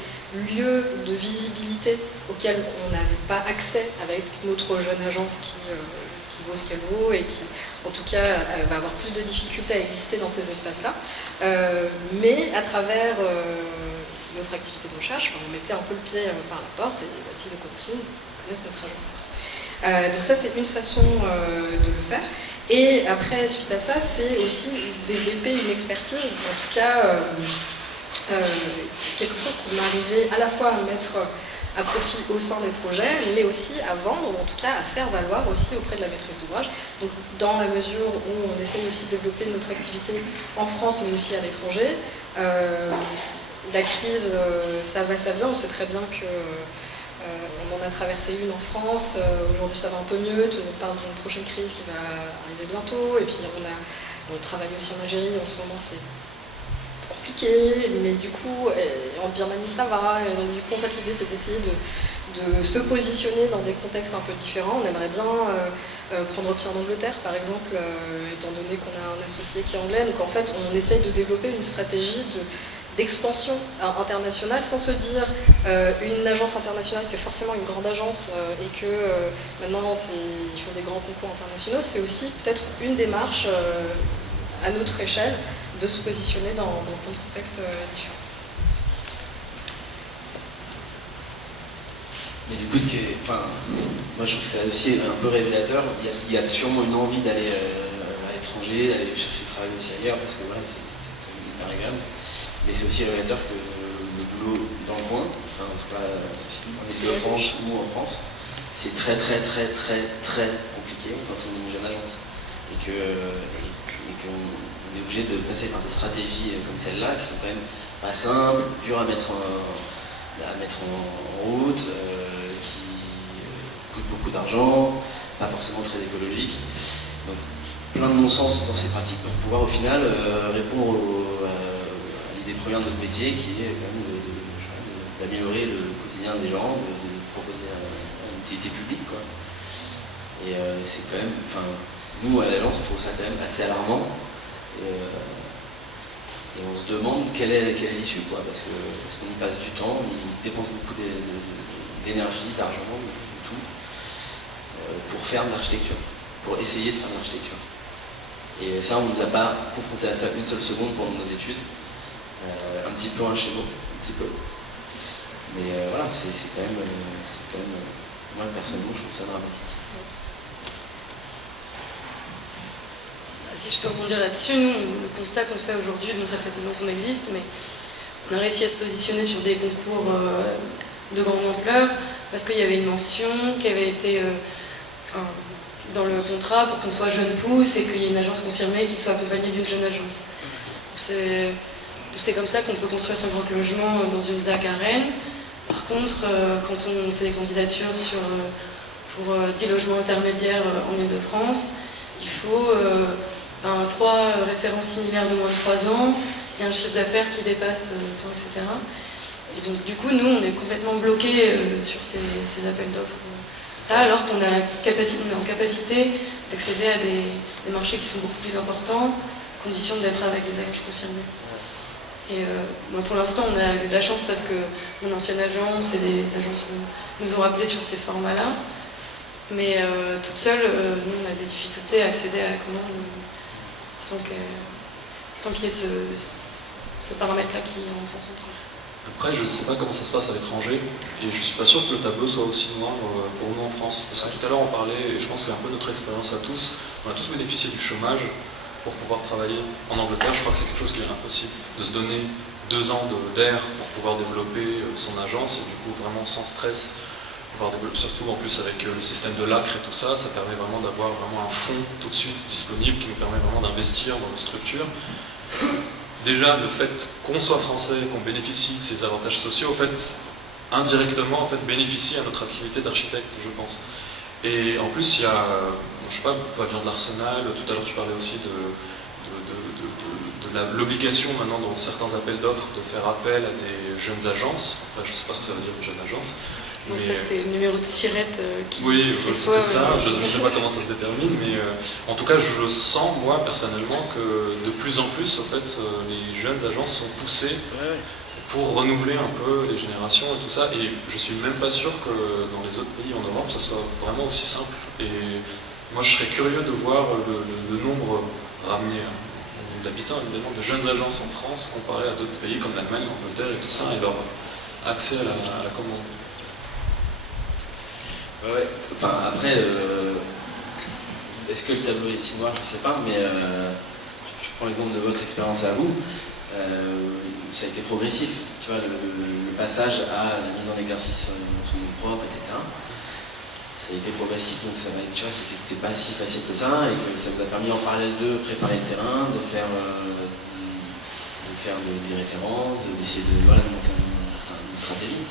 lieux de visibilité auxquels on n'avait pas accès avec notre jeune agence qui vaut ce qu'elle vaut et qui, en tout cas, va avoir plus de difficultés à exister dans ces espaces-là. Mais à travers notre activité de recherche, on mettait un peu le pied par la porte, et si nous connaissent notre agence. Donc ça, c'est une façon de le faire. Et après, suite à ça, c'est aussi développer une expertise, en tout cas quelque chose qu'on arrivait à la fois à mettre à profit au sein des projets, mais aussi à vendre, ou en tout cas à faire valoir aussi auprès de la maîtrise d'ouvrage. Donc dans la mesure où on essaye aussi de développer notre activité en France, mais aussi à l'étranger, la crise, ça va, ça vient, on sait très bien que on en a traversé une en France, aujourd'hui ça va un peu mieux, on parle d'une prochaine crise qui va arriver bientôt, et puis on travaille aussi en Algérie, en ce moment c'est compliqué, mais du coup en Birmanie ça va, et donc du coup en fait l'idée c'est d'essayer de se positionner dans des contextes un peu différents. On aimerait bien prendre pied en Angleterre par exemple, étant donné qu'on a un associé qui est anglais, donc en fait on essaye de développer une stratégie d'expansion internationale, sans se dire une agence internationale c'est forcément une grande agence et que maintenant ils font des grands concours internationaux. C'est aussi peut-être une démarche à notre échelle de se positionner dans plein de contextes différents. Mais du coup, moi je trouve que c'est aussi un peu révélateur. Il y a sûrement une envie d'aller à l'étranger, d'aller chercher du travail aussi ailleurs, parce que voilà, c'est quand même hyper agréable. Mais c'est aussi révélateur que le boulot dans le coin, en tout cas en Ile-de-France ou en France, c'est très très très très très compliqué quand on est une jeune agence. Et qu'on est obligé de passer par des stratégies comme celle-là, qui sont quand même pas simples, dures à mettre en route, qui coûtent beaucoup d'argent, pas forcément très écologiques. Donc plein de non-sens dans ces pratiques pour pouvoir au final répondre à l'idée première de notre métier, qui est quand même d'améliorer le quotidien des gens, de proposer une utilité publique, quoi. Et c'est quand même, nous à l'agence on trouve ça quand même assez alarmant, et on se demande quelle est l'issue, quoi, parce qu'on y passe du temps, on y dépense beaucoup d'énergie, d'argent, de tout, pour faire de l'architecture, pour essayer de faire de l'architecture. Et ça, on ne nous a pas confronté à ça une seule seconde pendant nos études. Un petit peu un schéma, un petit peu. Mais voilà, c'est quand même, moi personnellement, je trouve ça dramatique. Si je peux rebondir là-dessus, nous, le constat qu'on fait aujourd'hui, nous ça fait 2 ans qu'on existe, mais on a réussi à se positionner sur des concours de grande ampleur, parce qu'il y avait une mention qui avait été dans le contrat pour qu'on soit jeune pousse et qu'il y ait une agence confirmée qui soit accompagnée d'une jeune agence. C'est comme ça qu'on peut construire 50 logements dans une ZAC à Rennes. Par contre, quand on fait des candidatures pour 10 logements intermédiaires en Ile-de-France, il faut 3 références similaires de moins de 3 ans et un chiffre d'affaires qui dépasse tant, etc. Et donc du coup, nous, on est complètement bloqués sur ces appels d'offres. Là, alors qu'on a en capacité d'accéder à des marchés qui sont beaucoup plus importants, à condition d'être avec des actes confirmés. Et pour l'instant, on a eu de la chance parce que mon ancienne agence et des agences nous ont rappelé sur ces formats-là. Mais toute seule, nous, on a des difficultés à accéder à la commande sans qu'il y ait ce paramètre-là qui rentre en compte. Après, je ne sais pas comment ça se passe à l'étranger, et je ne suis pas sûr que le tableau soit aussi noir pour nous en France. Parce que tout à l'heure, on parlait, et je pense que c'est un peu notre expérience à tous, on a tous bénéficié du chômage pour pouvoir travailler en Angleterre. Je crois que c'est quelque chose qui est impossible de se donner 2 ans d'air pour pouvoir développer son agence, et du coup vraiment sans stress, pouvoir développer, surtout en plus avec le système de l'ACRE et tout ça, ça permet vraiment d'avoir vraiment un fonds tout de suite disponible qui nous permet vraiment d'investir dans nos structures. Déjà, le fait qu'on soit français, qu'on bénéficie de ces avantages sociaux, en fait, indirectement, en fait, bénéficie à notre activité d'architecte, je pense. Et en plus, il y a, je sais pas, pavillon de l'Arsenal, tout à l'heure tu parlais aussi de l'obligation maintenant dans certains appels d'offres de faire appel à des jeunes agences. Enfin, je sais pas ce que ça veut dire, une jeune agence. Bon, ça c'est le numéro de tirette qui... Oui, c'est peut-être ça, je ne sais pas comment ça se détermine, mais en tout cas je sens, moi, personnellement, que de plus en plus, en fait, les jeunes agences sont poussées pour renouveler un peu les générations et tout ça, et je suis même pas sûr que dans les autres pays en Europe, ça soit vraiment aussi simple. Et moi, je serais curieux de voir le nombre ramené d'habitants, évidemment, de jeunes agences en France comparé à d'autres pays comme l'Allemagne, l'Angleterre et tout ça, et leur accès à la commande. Ouais. Enfin, après, est-ce que le tableau est si noir? Je ne sais pas, mais je prends l'exemple de votre expérience à vous. Ça a été progressif, tu vois, le passage à la mise en exercice sous nom propre, etc. Ça a été progressif, donc ça va être, tu vois, c'est pas si facile que ça, et que ça vous a permis en parallèle de préparer le terrain, de faire des références, d'essayer de monter une stratégie.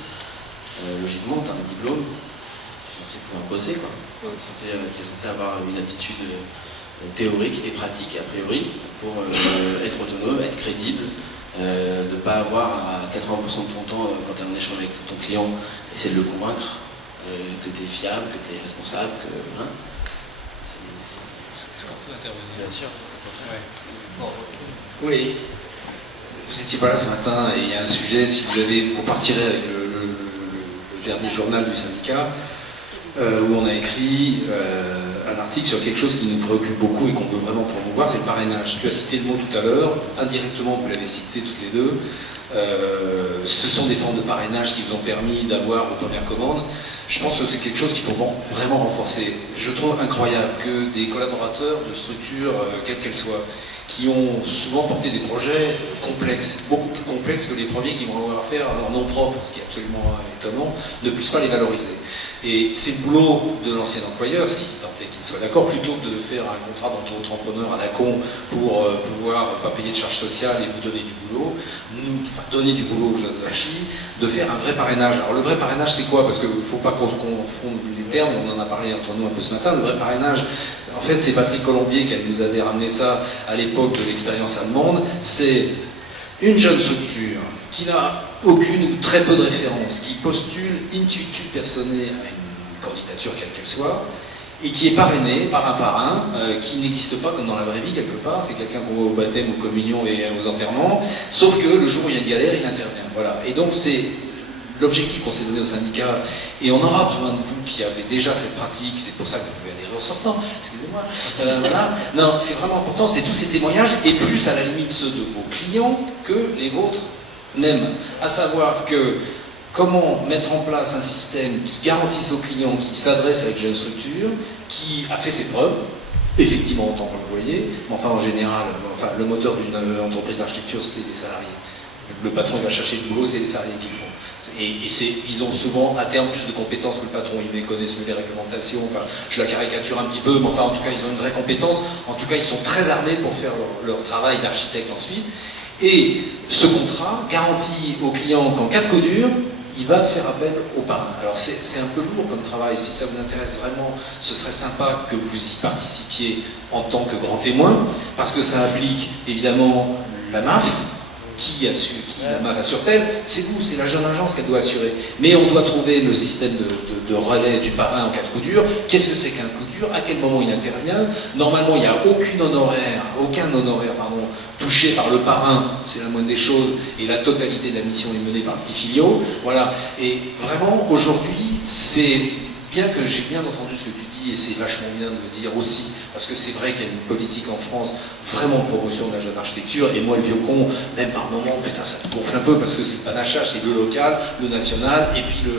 Logiquement, tu as un diplôme. C'est pouvoir bosser, quoi. C'est censé avoir une aptitude théorique et pratique, a priori, pour être autonome, être crédible, de ne pas avoir à 80% de ton temps, quand tu es en échange avec ton client, essayer de le convaincre que tu es fiable, que tu es responsable, que... Hein, Est-ce qu'on peut intervenir? Bien sûr. Ouais. Bon. Oui. Vous n'étiez pas là ce matin, et il y a un sujet, si vous partirez avec le dernier journal du syndicat, où on a écrit un article sur quelque chose qui nous préoccupe beaucoup et qu'on veut vraiment promouvoir, c'est le parrainage. Tu as cité le mot tout à l'heure, indirectement vous l'avez cité toutes les deux. Ce sont des formes de parrainage qui vous ont permis d'avoir vos premières commandes. Je pense que c'est quelque chose qu'il faut vraiment renforcer. Je trouve incroyable que des collaborateurs de structures, quelles qu'elles soient, qui ont souvent porté des projets complexes, beaucoup plus complexes que les premiers qui vont avoir faire leur nom propre, ce qui est absolument étonnant, ne puissent pas les valoriser. Et c'est le boulot de l'ancien employeur, si tant est qu'il soit d'accord, plutôt que de faire un contrat d'entrepreneur à la con pour pouvoir pas payer de charges sociales et vous donner du boulot, donner du boulot aux jeunes archis, de faire un vrai parrainage. Alors le vrai parrainage c'est quoi? Parce qu'il ne faut pas qu'on se confonde les termes, on en a parlé entre nous un peu ce matin. Le vrai parrainage, en fait c'est Patrick Colombier qui nous avait ramené ça à l'époque de l'expérience allemande. C'est une jeune structure qui n'a aucune ou très peu de références, qui postule in situ personné à une candidature quelle qu'elle soit, et qui est parrainé par un parrain qui n'existe pas comme dans la vraie vie quelque part, c'est quelqu'un qu'on voit au baptême, aux communions et aux enterrements, sauf que le jour où il y a une galère, il intervient. Voilà. Et donc c'est l'objectif qu'on s'est donné au syndicat, et on aura besoin de vous qui avez déjà cette pratique, c'est pour ça que vous pouvez aller ressortant, excusez-moi, voilà. Non, c'est vraiment important, c'est tous ces témoignages, et plus à la limite ceux de vos clients que les vôtres même, à savoir que comment mettre en place un système qui garantisse aux clients qui s'adresse à une jeune structure, qui a fait ses preuves, effectivement en tant qu'employé, mais enfin en général, le moteur d'une entreprise d'architecture, c'est les salariés. Le patron il va chercher du boulot, c'est les salariés qui le font. Et ils ont souvent à terme plus de compétences que le patron, ils connaissent mieux les réglementations, enfin je la caricature un petit peu, mais enfin en tout cas ils ont une vraie compétence, en tout cas ils sont très armés pour faire leur travail d'architecte ensuite. Et ce contrat garantit au client qu'en cas de coup dur, il va faire appel au parrain. Alors c'est un peu lourd comme travail, si ça vous intéresse vraiment, ce serait sympa que vous y participiez en tant que grand témoin, parce que ça implique évidemment la MAF, qui la MAF assure-t-elle? C'est vous, c'est la jeune agence qu'elle doit assurer. Mais on doit trouver le système de relais du parrain en cas de coup dur. Qu'est-ce que c'est qu'un coup dur? À quel moment il intervient? Normalement, il n'y a aucun honoraire, touché par le parrain, c'est la moindre des choses, et la totalité de la mission est menée par le petit filio. Voilà. Et vraiment, aujourd'hui, c'est bien que j'ai bien entendu ce que tu dis, et c'est vachement bien de le dire aussi, parce que c'est vrai qu'il y a une politique en France vraiment de promotion de la jeune architecture, et moi le vieux con, même par moment, putain ça me gonfle un peu, parce que c'est le panachage, c'est le local, le national, et puis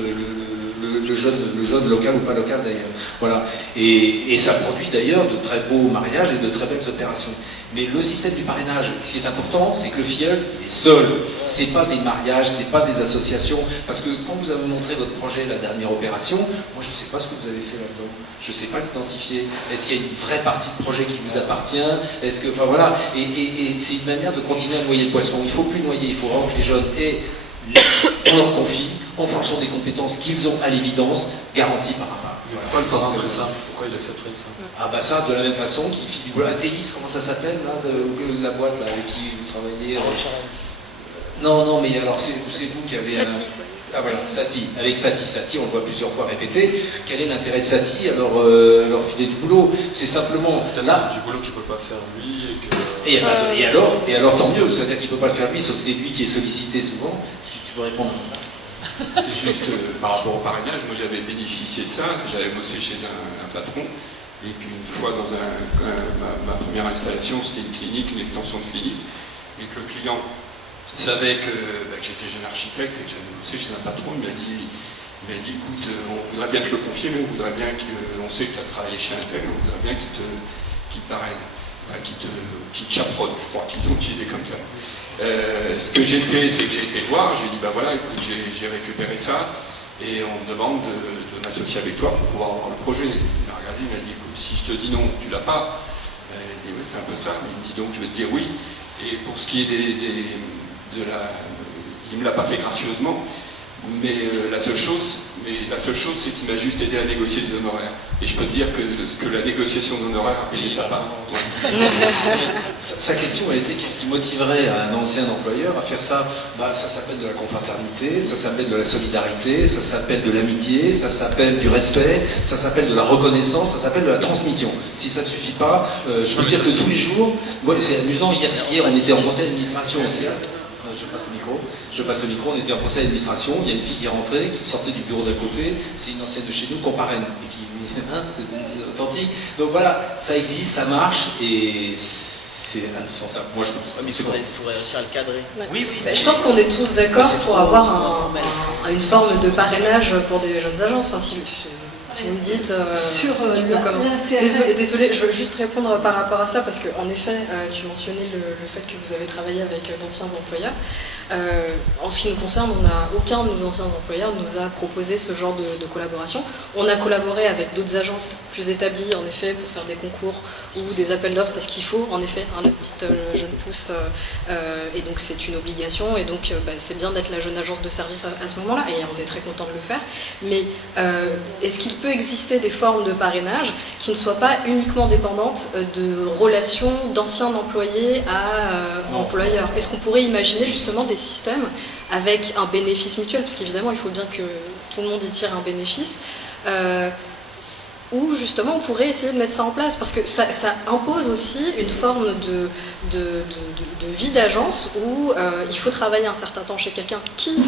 le jeune local ou pas local d'ailleurs. Voilà. Et ça produit d'ailleurs de très beaux mariages et de très belles opérations. Mais le système du parrainage, ce qui est important, c'est que le filleul est seul. C'est pas des mariages, c'est pas des associations. Parce que quand vous avez montré votre projet, la dernière opération, moi je sais pas ce que vous avez fait là-dedans. Je sais pas l'identifier. Est-ce qu'il y a une vraie partie de projet qui vous appartient? Est-ce que, enfin voilà. Et c'est une manière de continuer à noyer le poisson. Il faut plus noyer, il faut vraiment que les jeunes aient, on leur confie, en fonction des compétences qu'ils ont à l'évidence, garanties par un parrain. Pourquoi le parrain ferait ça? Pourquoi il accepterait ça? Ah bah ça, de la même façon qu'il fait du boulot. Athéis, comment ça s'appelle là, de la boîte là, avec qui vous travaillez Non, mais alors c'est vous qui avez... Ah voilà, Satie. Avec Satie, on le voit plusieurs fois répéter. Quel est l'intérêt de Satie à leur filer du boulot? C'est simplement là du boulot qu'il peut pas faire lui et que... Et alors tant mieux, c'est-à-dire qu'il peut pas le faire lui, sauf que c'est lui qui est sollicité souvent. Est-ce que tu peux répondre? C'est juste par rapport au parrainage, moi j'avais bénéficié de ça, j'avais bossé chez un patron, et puis une fois dans ma première installation, c'était une clinique, une extension de clinique, et que le client savait que j'étais jeune architecte et que j'avais bossé chez un patron, il m'a dit écoute, on voudrait bien te le confier, mais on voudrait bien on sait que tu as travaillé chez un tel, on voudrait bien qu'il te parraine, enfin qu'il te chaperonne, je crois qu'ils ont utilisé comme ça. Ce que j'ai fait, c'est que j'ai été voir, j'ai dit voilà, écoute, j'ai récupéré ça, et on me demande de m'associer avec toi pour pouvoir avoir le projet. Il m'a regardé, il m'a dit écoute, si je te dis non, tu l'as pas. Il dit oui, c'est un peu ça. Il me dit donc je vais te dire oui. Et pour ce qui est il me l'a pas fait gracieusement, mais la seule chose, c'est qu'il m'a juste aidé à négocier des honoraires. Et je peux te dire que la négociation d'honoraires a payé sa part. Sa question a été qu'est-ce qui motiverait un ancien employeur à faire ça? Ça s'appelle de la confraternité, ça s'appelle de la solidarité, ça s'appelle de l'amitié, ça s'appelle du respect, ça s'appelle de la reconnaissance, ça s'appelle de la transmission. Si ça ne suffit pas, je peux dire que tous les jours, moi c'est amusant, hier on était en conseil d'administration aussi. Je passe le micro, on était en conseil d'administration, il y a une fille qui est rentrée, qui sortait du bureau d'à côté, c'est une ancienne de chez nous qu'on parraine, et qui me dit, c'est authentique. Donc voilà, ça existe, ça marche, et c'est indispensable. Moi je pense. Mais il faudrait réussir à le cadrer. Ouais. Oui. Je pense qu'on est tous d'accord pour avoir une forme de parrainage pour des jeunes agences. Enfin, si vous me dites, sur tu peux commencer. Désolé, je veux juste répondre par rapport à ça parce qu'en effet, tu mentionnais le fait que vous avez travaillé avec d'anciens employeurs. En ce qui nous concerne, aucun de nos anciens employeurs nous a proposé ce genre de collaboration. On a collaboré avec d'autres agences plus établies, en effet, pour faire des concours ou des appels d'offres, parce qu'il faut, en effet, la petite jeune pousse, et donc c'est une obligation, et donc c'est bien d'être la jeune agence de service à ce moment-là, et on est très content de le faire. Mais est-ce qu'il peut exister des formes de parrainage qui ne soient pas uniquement dépendantes de relations d'anciens employés à employeurs? Est-ce qu'on pourrait imaginer justement des systèmes avec un bénéfice mutuel, parce qu'évidemment il faut bien que tout le monde y tire un bénéfice, où justement on pourrait essayer de mettre ça en place, parce que ça impose aussi une forme de vie d'agence où il faut travailler un certain temps chez quelqu'un qui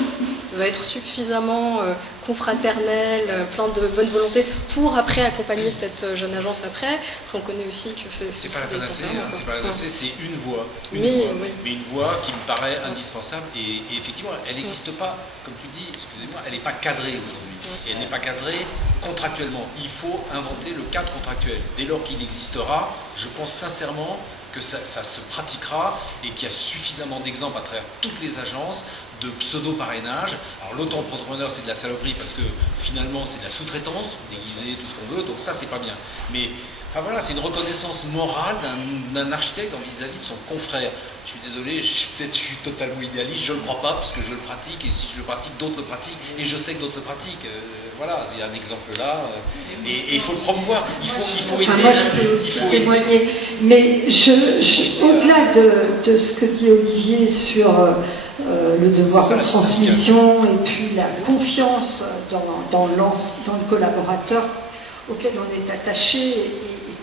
va être suffisamment confraternel, plein de bonne volonté pour après accompagner cette jeune agence après. On connaît aussi que c'est pas la panacée, c'est une voie. Mais une voie qui me paraît indispensable et effectivement, elle n'existe pas, comme tu dis, excusez-moi, elle n'est pas cadrée aujourd'hui. Et elle n'est pas cadrée contractuellement. Il faut inventer le cadre contractuel. Dès lors qu'il existera, je pense sincèrement que ça se pratiquera et qu'il y a suffisamment d'exemples à travers toutes les agences de pseudo-parrainage. Alors l'auto-entrepreneur, c'est de la saloperie parce que finalement c'est de la sous-traitance, déguisée, tout ce qu'on veut, donc ça c'est pas bien. Mais enfin voilà, c'est une reconnaissance morale d'un architecte vis-à-vis de son confrère. Je suis désolé, peut-être je suis totalement idéaliste, je ne le crois pas parce que je le pratique, et si je le pratique, d'autres le pratiquent, et je sais que d'autres le pratiquent. Voilà, il y a un exemple là, et il faut le promouvoir, il faut aider. Moi je peux aussi témoigner, mais au-delà de ce que dit Olivier sur le devoir de transmission et puis la confiance dans le collaborateur auquel on est attaché et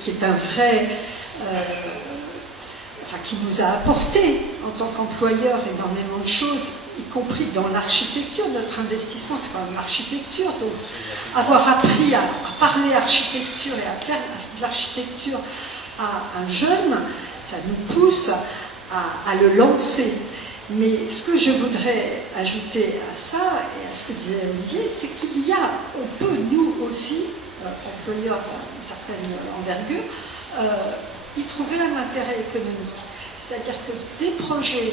qui est un vrai... qui nous a apporté en tant qu'employeur énormément de choses, y compris dans l'architecture. Notre investissement, c'est quand même l'architecture. Donc, avoir appris à parler architecture et à faire de l'architecture à un jeune, ça nous pousse à le lancer. Mais ce que je voudrais ajouter à ça, et à ce que disait Olivier, c'est on peut nous aussi, employeurs d'une certaine envergure, y trouver un intérêt économique. C'est-à-dire que des projets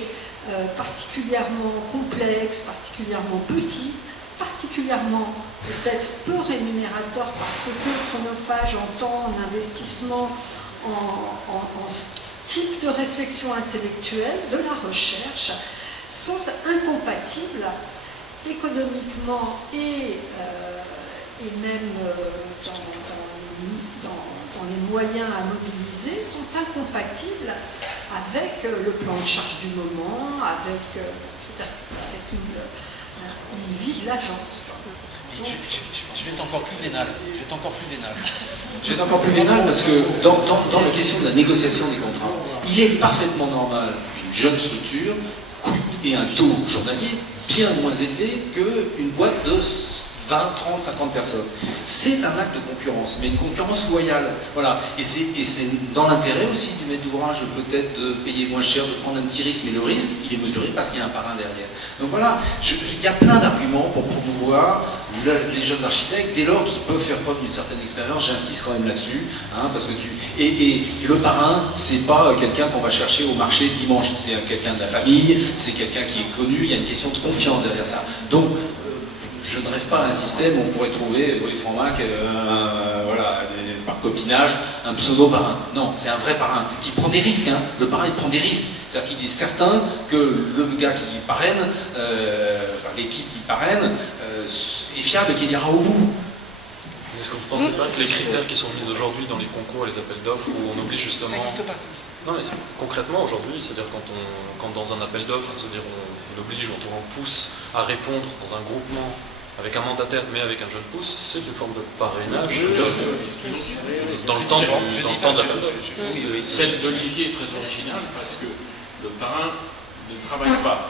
particulièrement complexes, particulièrement petits, particulièrement peut-être peu rémunérateurs parce que chronophage en temps, en investissement, en type de réflexion intellectuelle, de la recherche, sont incompatibles économiquement et même dans les moyens à mobiliser, sont incompatibles avec le plan de charge du moment, avec une vie de l'agence. Je vais être encore plus vénal. Je vais être encore plus vénal parce que dans la question de la négociation des contrats, il est parfaitement normal qu'une jeune structure ait un taux journalier bien moins élevé qu'une boîte de 20, 30, 50 personnes. C'est un acte de concurrence, mais une concurrence loyale. Voilà. Et c'est dans l'intérêt aussi du maître d'ouvrage peut-être de payer moins cher, de prendre un petit risque, mais le risque, il est mesuré parce qu'il y a un parrain derrière. Donc voilà, il y a plein d'arguments pour promouvoir les jeunes architectes, dès lors qu'ils peuvent faire preuve d'une certaine expérience, j'insiste quand même là-dessus, hein, parce que et le parrain, c'est pas quelqu'un qu'on va chercher au marché dimanche, c'est quelqu'un de la famille, c'est quelqu'un qui est connu, il y a une question de confiance derrière ça. Donc, je ne rêve pas à un système où on pourrait trouver, oui, Franck, voilà, par copinage, un pseudo-parrain. Non, c'est un vrai parrain qui prend des risques. Hein. Le parrain, il prend des risques. C'est-à-dire qu'il est certain que le gars qui parraine, enfin l'équipe qui parraine, est fiable et qu'il ira au bout. Est-ce que vous ne pensez pas que les critères qui sont mis aujourd'hui dans les concours et les appels d'offres, où on oblige justement... Ça n'existe pas, ça. Non, mais concrètement, aujourd'hui, c'est-à-dire quand dans un appel d'offres, c'est-à-dire on oblige, on pousse à répondre dans un groupement avec un mandataire, mais avec un jeune pouce, c'est une forme de parrainage dans le temps d'appel d'offres. Celle d'Olivier est très originale parce que le parrain ne travaille pas.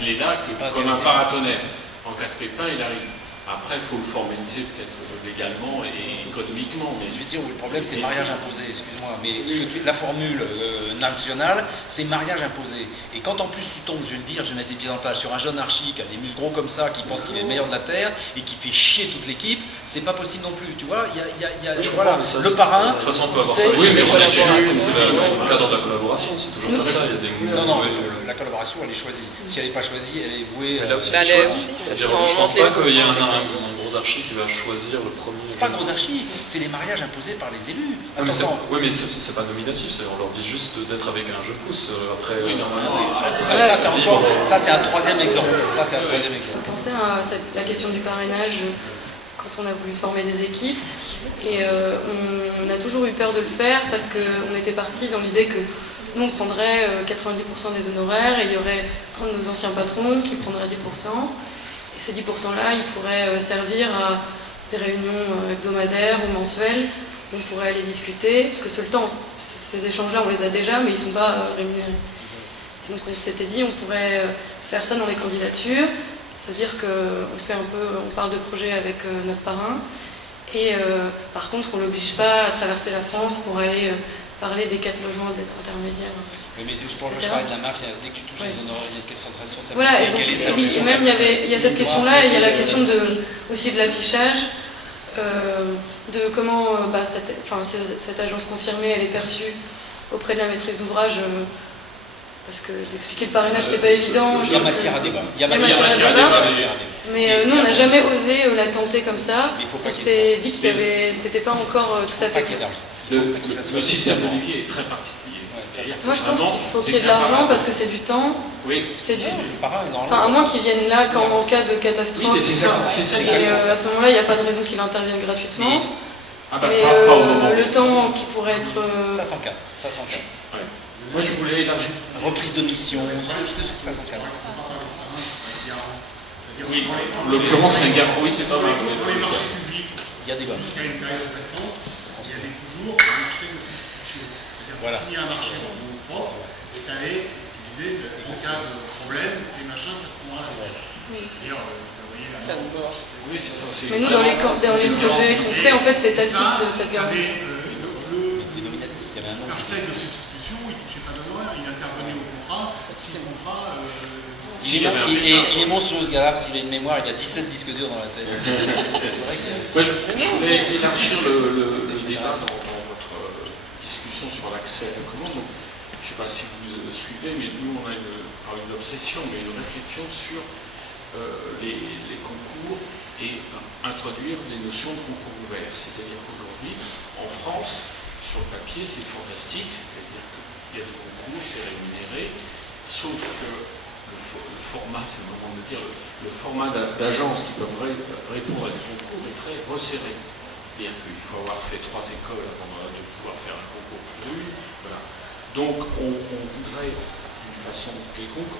Il est là comme un paratonnerre. En cas de pépin, il arrive. Après, il faut le formaliser peut-être légalement et économiquement. Mais je vais dire, le problème, c'est le mariage imposé, excuse-moi. Mais la formule nationale, c'est mariage imposé. Et quand en plus tu tombes, je vais le dire, je vais mettre les pieds dans le plat, sur un jeune archi qui a des muscles gros comme ça, qui pense qu'il est le meilleur de la Terre et qui fait chier toute l'équipe, c'est pas possible non plus. Tu vois, voilà, le parrain. De toute façon, on peut avoir ça. Oui, mais c'est le cadre de la collaboration, c'est toujours comme ça. Non, la collaboration, elle est choisie. Si elle n'est pas choisie, elle est vouée. Là aussi, c'est choisi. Je pense pas qu'il y ait un gros archi qui va choisir le premier. C'est pas gros archi, c'est les mariages imposés par les élus. Oui, mais c'est pas nominatif, on leur dit juste d'être avec un jeune pouce. Après, ça c'est un troisième exemple. Je pensais à la question du parrainage quand on a voulu former des équipes et on a toujours eu peur de le faire parce qu'on était parti dans l'idée que nous on prendrait 90% des honoraires et il y aurait un de nos anciens patrons qui prendrait 10%. Et ces 10%-là, ils pourraient servir à des réunions hebdomadaires ou mensuelles où on pourrait aller discuter, parce que ces échanges-là, on les a déjà, mais ils ne sont pas rémunérés. Donc on s'était dit, on pourrait faire ça dans les candidatures, se dire qu'on parle de projet avec notre parrain, et par contre, on ne l'oblige pas à traverser la France pour aller parler des 4 logements intermédiaires. Oui, mais pour le travail de la MAF, dès que tu touches les honoraires, il y a une question de responsabilité. Voilà, et même il y a cette question-là, et il y a la question aussi de l'affichage, de comment cette agence confirmée, elle est perçue auprès de la maîtrise d'ouvrage, parce que d'expliquer le parrainage, c'est pas évident. Il y a matière à débat. Mais nous, on n'a jamais osé la tenter comme ça. On s'est dit que c'était pas encore tout à fait clair. Le système d'Olivier est très particulier. Moi, je pense qu'il faut qu'il y ait de l'argent parce que c'est du temps. Oui. C'est du. Enfin, à moins qu'ils viennent là en cas de catastrophe. Oui, c'est ça. Et à ce moment-là, il n'y a pas de raison qu'il intervienne gratuitement. Mais le temps qui pourrait être. Ça s'encadre. Ouais. Moi, je voulais élargir. Reprise de mission, ça s'encadre. Oui, en l'occurrence, c'est un gars. Oui, c'est pas vrai. Dans les marchés publics, il y a des gars. Jusqu'à une période récente, il y avait toujours un marché de substitution. C'est-à-dire que s'il y a un marché dans vos propres, et t'allais, tu disais, en cas de problème, c'est machin qui reprendra la tête. D'ailleurs, vous voyez la mort. Oui, c'est ça. Mais nous, dans les projets qu'on fait, en fait, c'est tacite, cette garantie. C'était nominatif, il y avait un nom. L'architecte de substitution, il ne touchait pas d'honoraires, il intervenait au contrat, si le contrat. Il est monstrueux ce gars-là, s'il a une mémoire, il a 17 disques durs dans la tête. Je voulais élargir le débat dans votre discussion sur l'accès à la commande. Donc, je ne sais pas si vous suivez, mais nous, on a pas une obsession, mais une réflexion sur les concours et introduire des notions de concours ouverts. C'est-à-dire qu'aujourd'hui, en France, sur le papier, c'est fantastique, c'est-à-dire qu'il y a des concours, c'est rémunéré, sauf que le format, c'est le moment de dire, le format d'agences qui peuvent répondre à des concours est très resserré. C'est-à-dire qu'il faut avoir fait 3 écoles avant de pouvoir faire un concours pour une. Voilà. Donc on voudrait, d'une façon quelconque,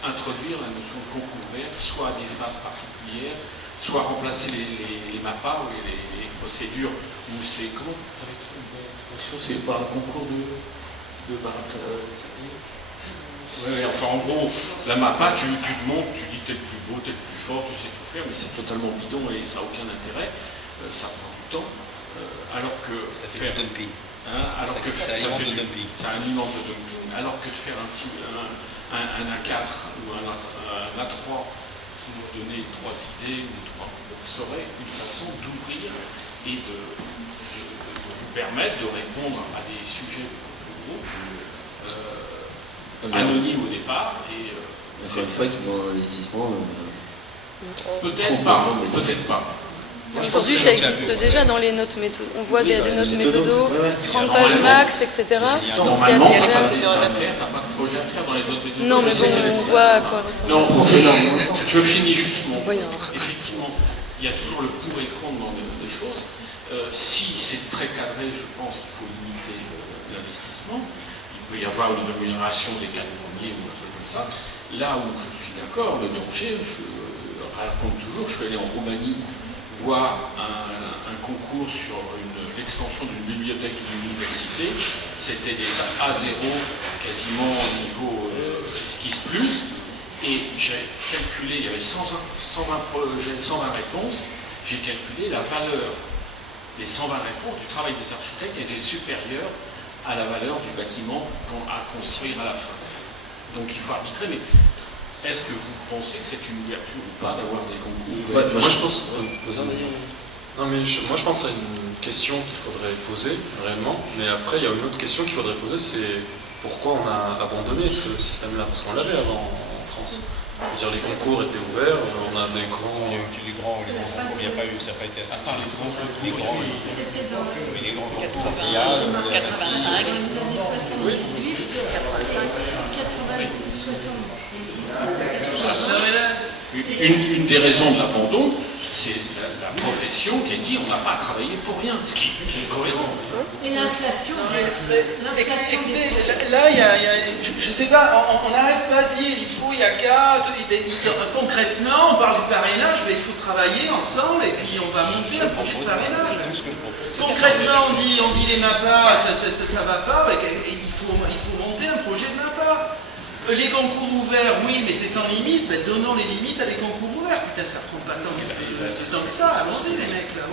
introduire la notion de concours ouvert, soit à des phases particulières, soit remplacer les MAPA ou les procédures où c'est. Comment tu avais trouvé une expression? C'est par le concours de ouais, enfin en gros, la MAPA, tu te montres, tu dis t'es le plus beau, t'es le plus fort, tu sais tout faire, mais c'est totalement bidon et ça n'a aucun intérêt, ça prend du temps, alors que ça fait du dumping. Alors que c'est un de dumping. C'est un immense de dumping. Alors que de faire un A4 ou un A3 pour donner 3 idées ou 3 serait une façon d'ouvrir et de vous permettre de répondre à des sujets nouveaux. Anonyme au départ et encore une fois qui ont un investissement peut-être pas. Aujourd'hui, ça existe déjà dans les notes méthodo. On voit des notes méthodo, 30 pages max, etc. Normalement, tu n'as pas de dessin à faire, tu n'as pas de projet à faire dans les notes méthodo. Non, mais bon, on voit à quoi ressemble. Non, je finis juste mon. Effectivement, il y a toujours le pour et le contre dans des choses. Si c'est très cadré, je pense qu'il faut limiter l'investissement. Il peut y avoir une rémunération des 4 premiers ou un truc comme ça. Là où je suis d'accord, le danger, je raconte toujours, je suis allé en Roumanie voir un concours sur l'extension d'une bibliothèque d'une université. C'était des A0, quasiment au niveau esquisse plus. Et j'ai calculé, il y avait 120 projets, 120 réponses. J'ai calculé la valeur des 120 réponses du travail des architectes était supérieure à la valeur du bâtiment à construire à la fin. Donc il faut arbitrer, mais est-ce que vous pensez que c'est une ouverture ou pas d'avoir des concours? Moi je pense. Moi je pense que c'est une question qu'il faudrait poser réellement, mais après il y a une autre question qu'il faudrait poser, c'est pourquoi on a abandonné ce système-là, parce qu'on l'avait avant en France. Je veux dire, les concours étaient ouverts, on a des grands. Il y a eu les grands concours, il n'y a pas eu, ça n'a pas été assez. Les grands. C'était dans les grands 85, il y a, dans les années 78, 85, 80, 70. Une des raisons de l'abandon, c'est la profession qui a dit on n'a pas à travailler pour rien, ce qui est cohérent. Et l'inflation là, je ne sais pas, on n'arrête pas de dire il y a qu'à. Concrètement, on parle du parrainage, mais il faut travailler ensemble et puis on va monter un projet de parrainage. Concrètement, on dit les MAPA, ça va pas, il faut monter un projet de MAPA. Les concours ouverts, oui, mais c'est sans limite, ben donnons les limites à des concours ouverts. Putain, ça prend pas tant que ça, allons-y les mecs là.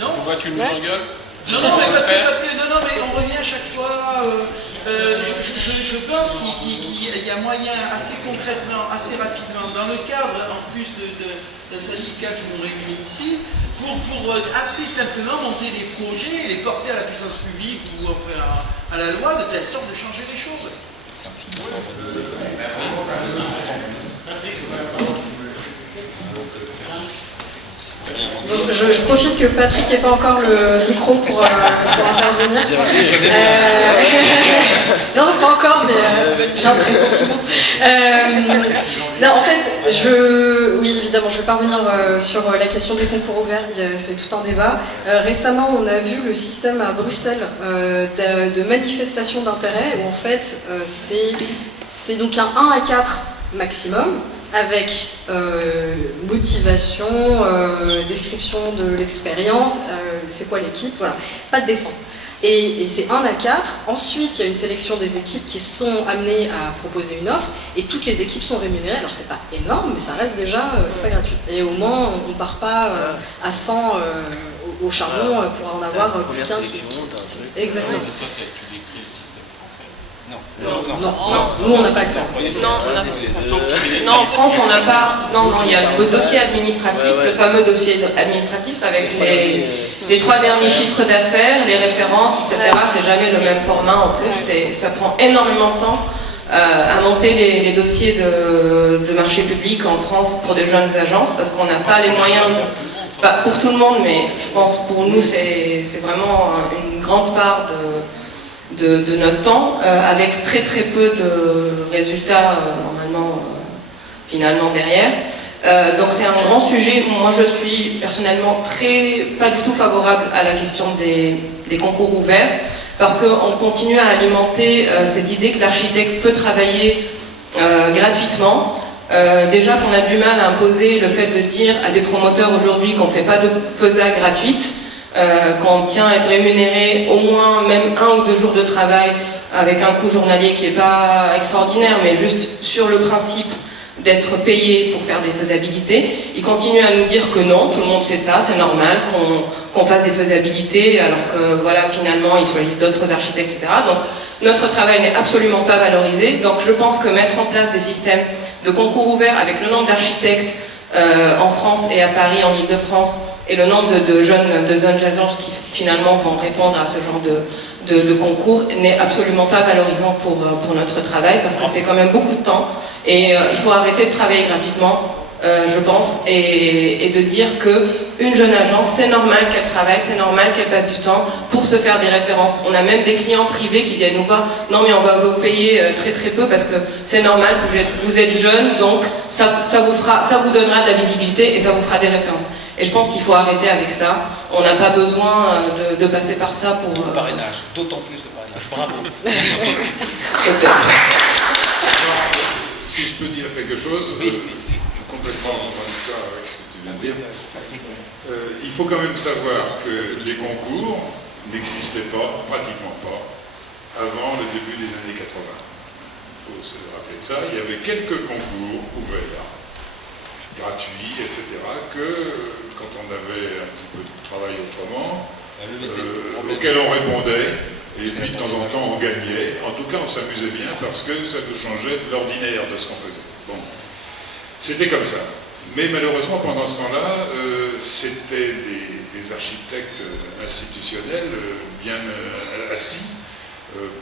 Non. Pourquoi tu nous engueules? Non, mais parce que on revient à chaque fois. Je pense qu'il y a moyen assez concrètement, assez rapidement, dans le cadre en plus d'un syndicat qui nous réunit ici, pour assez simplement monter des projets et les porter à la puissance publique ou enfin à la loi de telle sorte de changer les choses. Je profite que Patrick n'ait pas encore le micro pour intervenir. Non, pas encore, mais j'ai un pressentiment. Non, en fait, oui, évidemment, je ne vais pas revenir sur la question des concours ouverts, c'est tout un débat. Récemment, on a vu le système à Bruxelles de manifestation d'intérêt, où en fait, c'est donc un 1 à 4 maximum, avec motivation, description de l'expérience, c'est quoi l'équipe, voilà, pas de dessin. Et c'est 1 à 4. Ensuite, il y a une sélection des équipes qui sont amenées à proposer une offre, et toutes les équipes sont rémunérées. Alors c'est pas énorme, mais ça reste déjà, c'est pas gratuit. Et au moins, on part pas à 100 au charbon pour en avoir quelqu'un qui... Exactement. Ça, c'est tu décris le système français. Non. Non, nous on n'a pas accès. Non, en France on n'a pas. Non, il y a le dossier administratif, le fameux dossier administratif avec les 3 derniers chiffres d'affaires, les références, etc. C'est jamais le même format en plus, ça prend énormément de temps à monter les dossiers de marché public en France pour des jeunes agences parce qu'on n'a pas les moyens. Pas pour tout le monde, mais je pense pour nous c'est vraiment une grande part de notre temps, avec très très peu de résultats normalement finalement derrière. Donc c'est un grand sujet. Moi je suis personnellement pas du tout favorable à la question des concours ouverts parce qu'on continue à alimenter cette idée que l'architecte peut travailler gratuitement. Déjà qu'on a du mal à imposer le fait de dire à des promoteurs aujourd'hui qu'on ne fait pas de FESA gratuite, qu'on tient à être rémunéré au moins même 1 ou 2 jours de travail avec un coût journalier qui n'est pas extraordinaire, mais juste sur le principe d'être payé pour faire des faisabilités. Ils continuent à nous dire que non, tout le monde fait ça, c'est normal qu'on fasse des faisabilités, alors que voilà, finalement, ils choisissent d'autres architectes, etc. Donc, notre travail n'est absolument pas valorisé. Donc, je pense que mettre en place des systèmes de concours ouverts avec le nombre d'architectes en France et à Paris, en Ile-de-France, et le nombre de jeunes agences qui finalement vont répondre à ce genre de concours n'est absolument pas valorisant pour notre travail parce que c'est quand même beaucoup de temps et il faut arrêter de travailler gratuitement, je pense, et de dire que une jeune agence, c'est normal qu'elle travaille, c'est normal qu'elle passe du temps pour se faire des références. On a même des clients privés qui viennent nous voir, non mais on va vous payer très très peu parce que c'est normal, vous êtes jeune, donc ça vous donnera de la visibilité et ça vous fera des références. Et je pense qu'il faut arrêter avec ça. On n'a pas besoin de passer par ça pour... Le parrainage, d'autant plus le parrainage. Bravo. Si je peux dire quelque chose, complètement contradictoire avec ce que tu viens de dire, il faut quand même savoir que les concours n'existaient pas, pratiquement pas, avant le début des années 80. Il faut se rappeler de ça. Il y avait quelques concours ouverts, gratuits, etc., que quand on avait un petit peu de travail autrement, auquel on répondait, et puis de temps en temps on gagnait. En tout cas on s'amusait bien parce que ça nous changeait de l'ordinaire de ce qu'on faisait. Bon, c'était comme ça. Mais malheureusement pendant ce temps-là, c'était des architectes institutionnels bien assis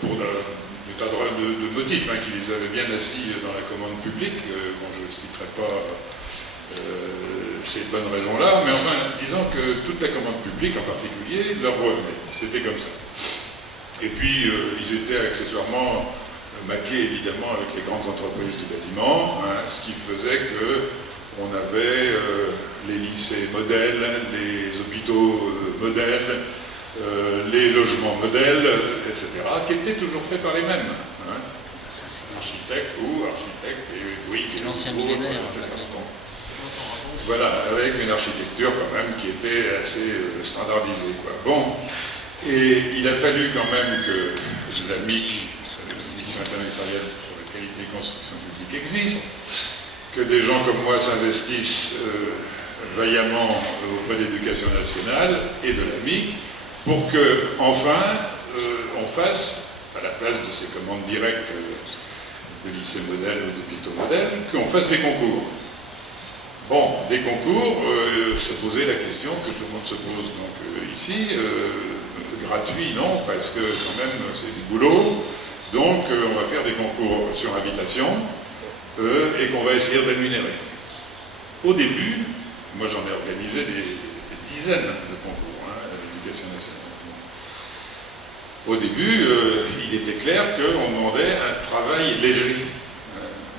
pour des tas de motifs qui les avaient bien assis dans la commande publique. Bon, je ne citerai pas ces bonnes raisons-là, mais enfin, disons que toute la commande publique en particulier leur revenait. C'était comme ça. Et puis, ils étaient accessoirement maqués évidemment avec les grandes entreprises du bâtiment, ce qui faisait qu'on avait les lycées modèles, les hôpitaux modèles, les logements modèles, etc., qui étaient toujours faits par les mêmes. Architectes ou architectes, et oui, c'est l'ancien millénaire. Voilà, avec une architecture quand même qui était assez standardisée, quoi. Bon, et il a fallu quand même que la MIC, la Mission interministérielle pour la qualité des constructions publiques, existe, que des gens comme moi s'investissent vaillamment auprès de l'Éducation nationale et de la MIC, pour que, enfin, on fasse, à la place de ces commandes directes de lycées modèles ou d'hôpitaux modèles, qu'on fasse des concours. Bon, des concours, se posait la question que tout le monde se pose donc ici, gratuit, non, parce que quand même c'est du boulot, donc on va faire des concours sur invitation et qu'on va essayer de rémunérer. Au début, moi j'en ai organisé des dizaines de concours à l'Éducation nationale. Au début, il était clair qu'on demandait un travail léger.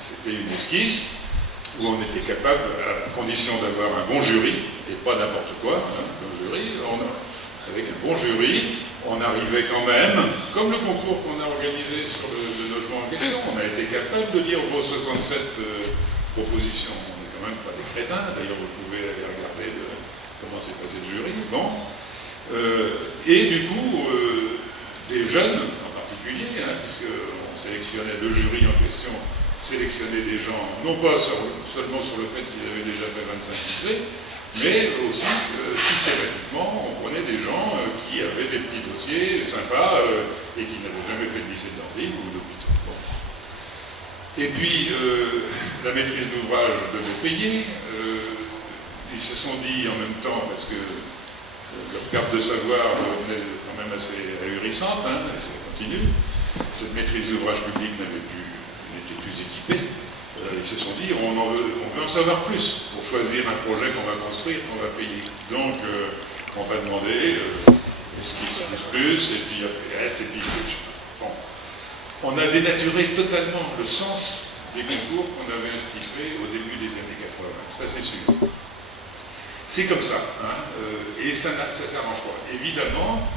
C'était une esquisse où on était capable, à condition d'avoir un bon jury, et pas n'importe quoi, un jury, avec un bon jury, on arrivait quand même, comme le concours qu'on a organisé sur le logement en question, on a été capable de dire vos 67 propositions. On n'est quand même pas des crétins, d'ailleurs vous pouvez aller regarder comment s'est passé le jury. Bon. Et du coup, des jeunes en particulier, puisqu'on sélectionnait le jury en question, sélectionner des gens, non pas seulement sur le fait qu'ils avaient déjà fait 25 lycées, mais aussi systématiquement, on prenait des gens qui avaient des petits dossiers sympas et qui n'avaient jamais fait de lycée de leur vie ou d'hôpital. Et puis, la maîtrise d'ouvrage devait payer. Ils se sont dit en même temps, parce que leur perte de savoir devenait quand même assez ahurissante, hein, et ça continue, cette maîtrise d'ouvrage public n'était plus équipée. Ils se sont dit, on veut en savoir plus pour choisir un projet qu'on va construire, qu'on va payer. Donc, on va demander plus, et puis APS, et puis bon. On a dénaturé totalement le sens des concours qu'on avait institués au début des années 80, ça c'est sûr. C'est comme ça, hein, et ça s'arrange pas. Évidemment,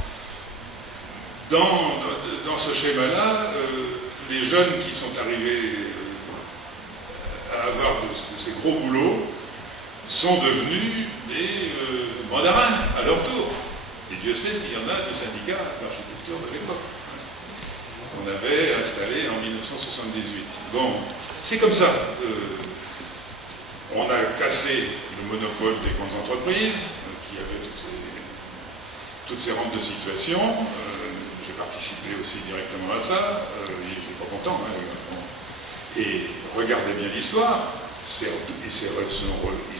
dans ce schéma-là, les jeunes qui sont arrivés à avoir de ces gros boulots sont devenus des mandarins à leur tour. Et Dieu sait s'il y en a du syndicat d'architecture de l'époque. On avait installé en 1978. Bon, c'est comme ça. On a cassé le monopole des grandes entreprises, qui avaient toutes ces rentes de situation. J'ai participé aussi directement à ça. Ils n'étaient pas contents. Hein, et regardez bien l'histoire. Ils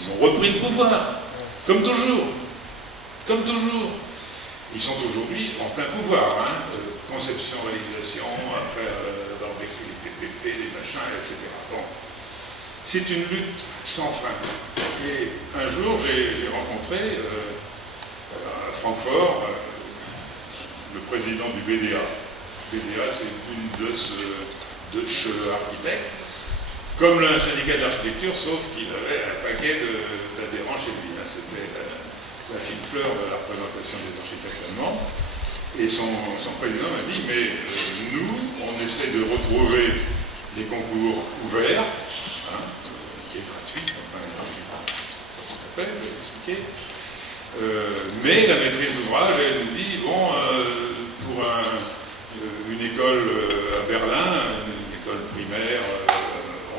ont repris le pouvoir. Comme toujours. Comme toujours. Ils sont aujourd'hui en plein pouvoir. Hein, conception, réalisation, après dans les PPP, les machins, etc. Bon. C'est une lutte sans fin. Et un jour, j'ai rencontré à Francfort le président du BDA. BDA, c'est une Deutsche Architekt, comme le syndicat d'architecture, sauf qu'il avait un paquet d'adhérents chez lui. Hein. C'était la fine fleur de la représentation des architectes allemands. Et son président m'a dit, mais nous, on essaie de retrouver les concours ouverts, hein, qui est gratuit, enfin, pas tout à fait, je vais expliquer. Mais la maîtrise d'ouvrage, elle nous dit, bon, pour une école à Berlin, une école primaire,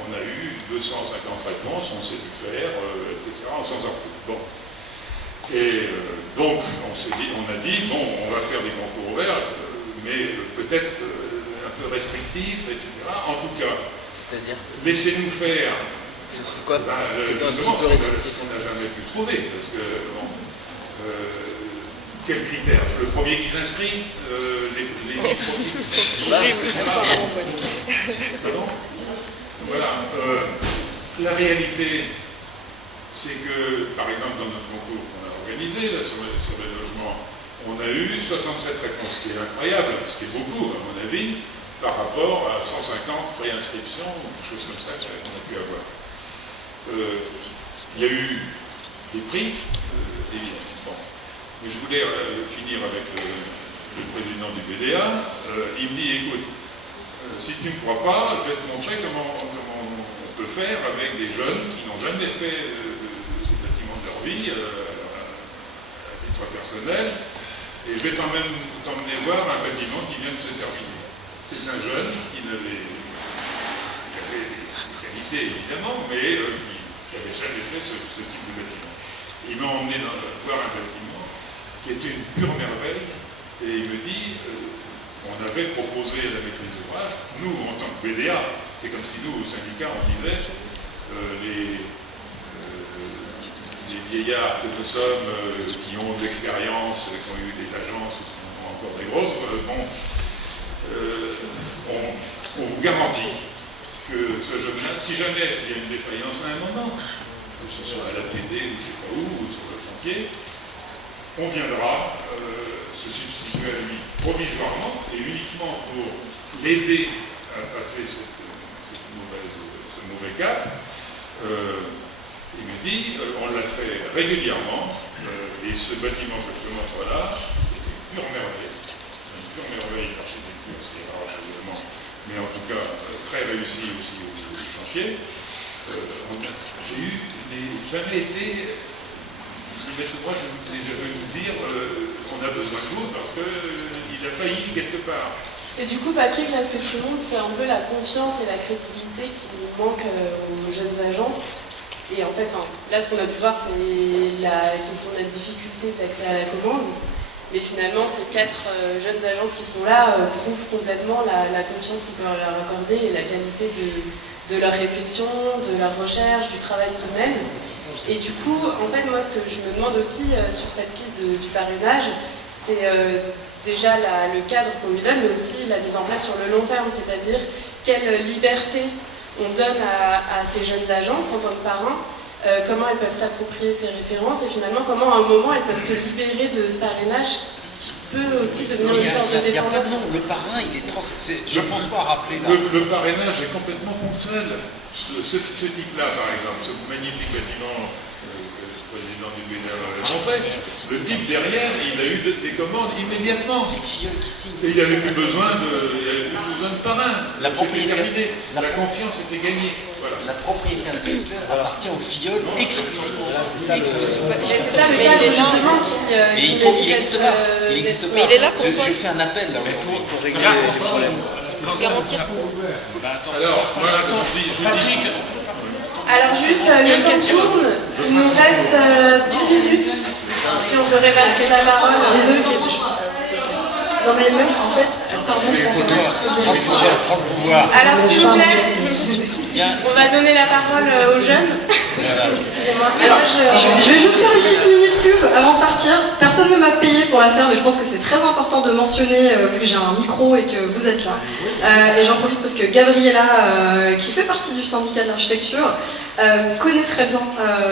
on a eu 250 réponses, on sait plus faire, etc., on s'en sort plus. Bon. Et donc, on a dit, bon, on va faire des concours ouverts, mais peut-être un peu restrictifs, etc. En tout cas, c'est-à-dire laissez-nous faire. C'est quoi justement, ce qu'on n'a jamais pu trouver, parce que, bon, quels critères? Le premier qui s'inscrit, les Pardon? Voilà. La réalité, c'est que, par exemple, dans notre concours qu'on a organisé là, sur les logements, on a eu 67 réponses, ce qui est incroyable, ce qui est beaucoup, à mon avis, par rapport à 150 préinscriptions, ou quelque chose comme ça qu'on a pu avoir. Il y a eu des prix, évidemment. Bon. Mais je voulais finir avec le président du BDA. Il me dit, écoute, si tu ne me crois pas, je vais te montrer comment on peut faire avec des jeunes qui n'ont jamais fait de bâtiment de leur vie, à titre personnel, et je vais t'emmener voir un bâtiment qui vient de se terminer. C'est un jeune qui avait des qualités évidemment, mais qui n'avait jamais fait ce type de bâtiment. Il m'a emmené voir un bâtiment qui était une pure merveille, et il me dit, on avait proposé la maîtrise d'ouvrage, nous en tant que BDA, c'est comme si nous, au syndicat, on disait, les vieillards que nous sommes, qui ont de l'expérience, qui ont eu des agences, qui ont encore des grosses, on vous garantit que ce jeune-là, si jamais il y a une défaillance à un moment, que ce soit à l'APD ou je ne sais pas où, ou sur le chantier, on viendra se substituer à lui provisoirement et uniquement pour l'aider à passer ce mauvais cap. Il me dit, on l'a fait régulièrement, et ce bâtiment que je te montre là était une pure merveille. Une pure merveille d'architecture, ce qui est rare évidemment, mais en tout cas très réussi aussi au chantier. Je n'ai jamais été. Moi, je vais vous dire qu'on a besoin de vous parce qu'il a failli quelque part. Et du coup, Patrick, là, ce que tu montres, c'est un peu la confiance et la crédibilité qui manque aux jeunes agences. Et en fait, là, ce qu'on a pu voir, c'est la question de la difficulté de l'accès à la commande. Mais finalement, ces 4 jeunes agences qui sont là prouvent complètement la confiance qu'on peut leur accorder et la qualité de leur réflexion, de leur recherche, du travail qu'ils mènent. Et du coup, en fait, moi, ce que je me demande aussi sur cette piste du parrainage, c'est déjà le cadre qu'on lui donne, mais aussi la mise en place sur le long terme, c'est-à-dire quelle liberté on donne à ces jeunes agences en tant que parrains, comment elles peuvent s'approprier ces références et finalement comment à un moment elles peuvent se libérer de ce parrainage qui peut aussi devenir une sorte de Il n'y a pas de nom. nom. Le parrain, il est Jean-François a rappelé là. Le parrainage est complètement ponctuel. Ce type-là, par exemple, ce magnifique bâtiment que le président du BNR a montré, le type derrière, il a eu des commandes immédiatement. C'est le filleul qui signe. Et il n'y avait plus besoin de parrain. La propriété, terminé. La confiance était gagnée. Voilà. La propriété intellectuelle appartient au filleul exclusivement. Mais c'est ça, mais il est justement il existe pas. Il existe pas. Mais il est là pour je fais un appel là pour régler les problèmes. garantir. Alors, voilà, je dis. Alors juste, le temps tourne, il nous reste 10 minutes, si on peut répartir la parole. Désolé. Non mais même en fait, pardon. Alors s'il vous plaît, on va donner la parole aux jeunes. Excusez-moi. Alors, je vais juste faire une petite minute pub avant de partir. Personne ne m'a payé pour la faire, mais je pense que c'est très important de mentionner, vu que j'ai un micro et que vous êtes là. Et j'en profite parce que Gabriella, qui fait partie du syndicat de l'architecture, connaît très bien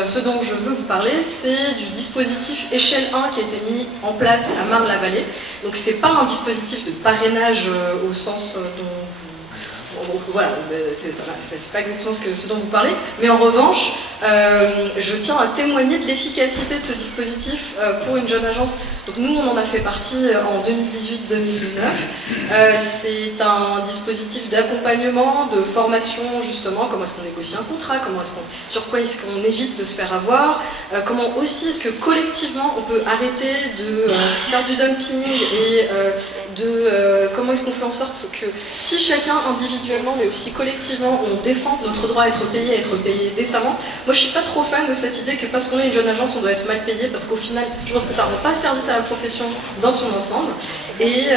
ce dont je veux vous parler. C'est du dispositif Échelle 1 qui a été mis en place à Marne-la-Vallée. Donc c'est pas un dispositif de parrainage au sens dont donc voilà, c'est pas exactement ce dont vous parlez, mais en revanche, je tiens à témoigner de l'efficacité de ce dispositif pour une jeune agence. Donc nous, on en a fait partie en 2018-2019. C'est un dispositif d'accompagnement, de formation justement, comment est-ce qu'on négocie un contrat, sur quoi est-ce qu'on évite de se faire avoir, comment aussi est-ce que collectivement on peut arrêter de faire du dumping et comment est-ce qu'on fait en sorte que si chacun individuellement mais aussi collectivement on défend notre droit à être payé décemment. Moi je suis pas trop fan de cette idée que parce qu'on est une jeune agence on doit être mal payé parce qu'au final je pense que ça rend pas service à la profession dans son ensemble et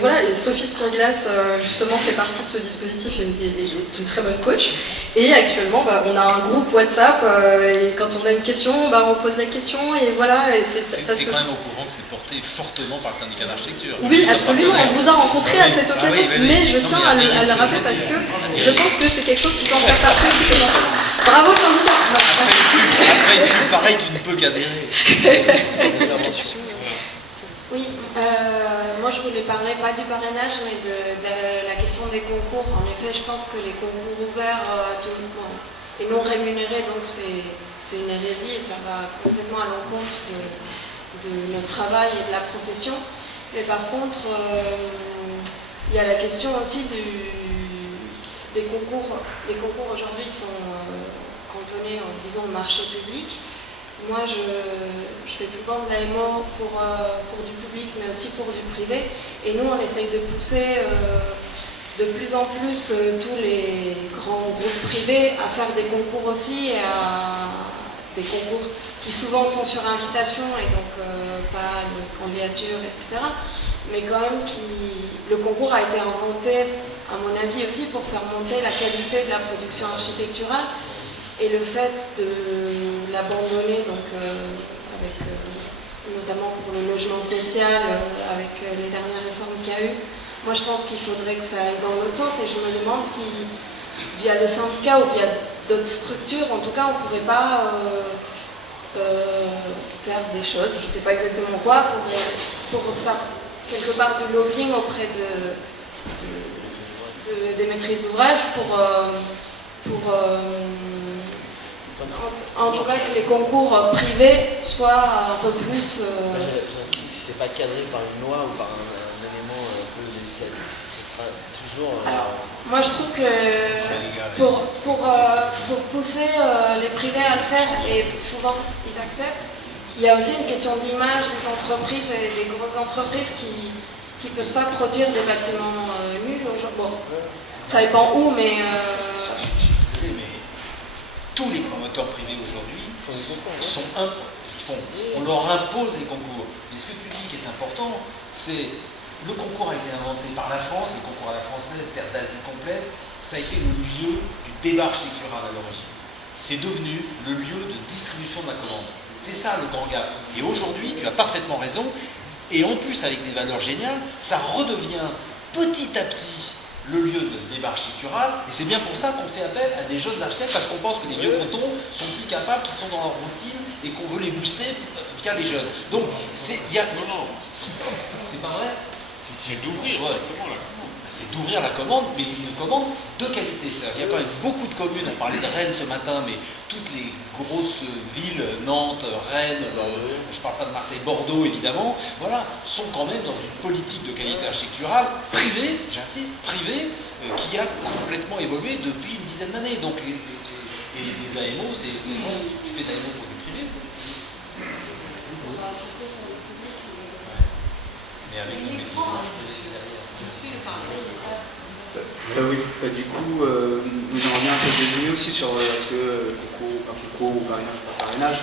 voilà, et Sophie Spirglas justement fait partie de ce dispositif et est une très bonne coach et actuellement on a un groupe WhatsApp et quand on a une question on pose la question et voilà et ça se... quand même au courant que c'est porté fortement par le syndicat d'architecture. Oui absolument, on vous a rencontré à cette occasion mais je tiens à le rappeler parce que je pense que c'est quelque chose qui peut en faire partie aussi. Bravo syndicat. Après pareil tu ne peux qu'adhérer. Oui, moi je voulais parler pas du parrainage mais de la question des concours. En effet, je pense que les concours ouverts à tout le monde et non rémunérés, donc c'est une hérésie et ça va complètement à l'encontre de notre travail et de la profession. Mais par contre, il y a la question aussi des concours. Les concours aujourd'hui sont cantonnés disons au marché public. Moi, je fais souvent de l'AMO pour du public, mais aussi pour du privé. Et nous, on essaye de pousser de plus en plus tous les grands groupes privés à faire des concours aussi, et des concours qui souvent sont sur invitation et donc pas de candidature, etc. Mais quand même, le concours a été inventé, à mon avis aussi, pour faire monter la qualité de la production architecturale. Et le fait de l'abandonner, donc avec notamment pour le logement social, avec les dernières réformes qu'il y a eu, moi je pense qu'il faudrait que ça aille dans l'autre sens. Et je me demande si, via le syndicat ou via d'autres structures, en tout cas, on ne pourrait pas faire des choses, je ne sais pas exactement quoi, pour faire quelque part du lobbying auprès des maîtrises d'ouvrage en tout cas que les concours privés soient un peu plus... C'est pas cadré par une loi ou par un élément un peu législatif. Ce sera toujours... Alors, moi je trouve que pour pousser les privés à le faire, et souvent ils acceptent, il y a aussi une question d'image des entreprises et des grosses entreprises qui ne peuvent pas produire des bâtiments nuls aujourd'hui. Bon, ça dépend où, mais... Tous les promoteurs privés aujourd'hui font font. On leur impose les concours. Et ce que tu dis qui est important, c'est le concours a été inventé par la France, le concours à la française, terre d'Asie complète, ça a été le lieu du débat architectural à l'origine. C'est devenu le lieu de distribution de la commande. C'est ça le grand gap. Et aujourd'hui, tu as parfaitement raison, et en plus avec des valeurs géniales, ça redevient petit à petit le lieu de débat architectural, et c'est bien pour ça qu'on fait appel à des jeunes architectes, parce qu'on pense que les vieux cantons sont plus capables, qu'ils sont dans leur routine, et qu'on veut les booster via les jeunes. Donc, c'est pas vrai. C'est d'ouvrir simplement la commande. C'est d'ouvrir la commande, mais une commande de qualité. C'est-à-dire qu'il y a quand même beaucoup de communes, on parlait de Rennes ce matin, mais toutes les grosses villes, Nantes, Rennes, je ne parle pas de Marseille, Bordeaux évidemment, voilà, sont quand même dans une politique de qualité architecturale privée, j'insiste, privée, qui a complètement évolué depuis une dizaine d'années. Donc les AMO, c'est tu fais d'AMO pour du privé. Mais avec une maîtrise de marché derrière. Oui, du coup, j'en reviens un peu désigné aussi sur ce que concours ou parrainage, pas parrainage.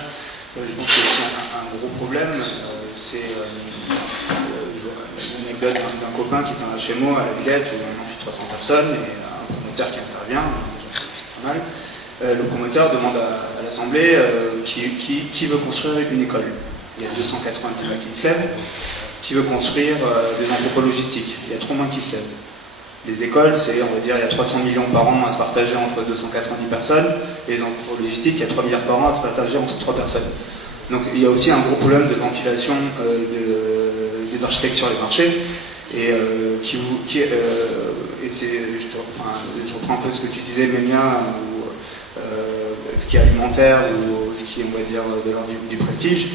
Je pense que c'est un gros problème. C'est l'anecdote d'un copain qui est un HMO à la Villette où on a 300 personnes et un promoteur qui intervient, c'est pas mal. Le promoteur demande à l'Assemblée qui veut construire une école. Il y a 290 qui se lèvent. Qui veut construire des entrepôts logistiques. Il y a 3 moins qui se lèvent. Les écoles, c'est, on va dire, il y a 300 millions par an à se partager entre 290 personnes, et les entrepôts logistiques, il y a 3 milliards par an à se partager entre 3 personnes. Donc il y a aussi un gros problème de ventilation des architectes sur les marchés, et je reprends un peu ce que tu disais, Mémia, ou ce qui est alimentaire, ou ce qui est, on va dire, de l'ordre du prestige.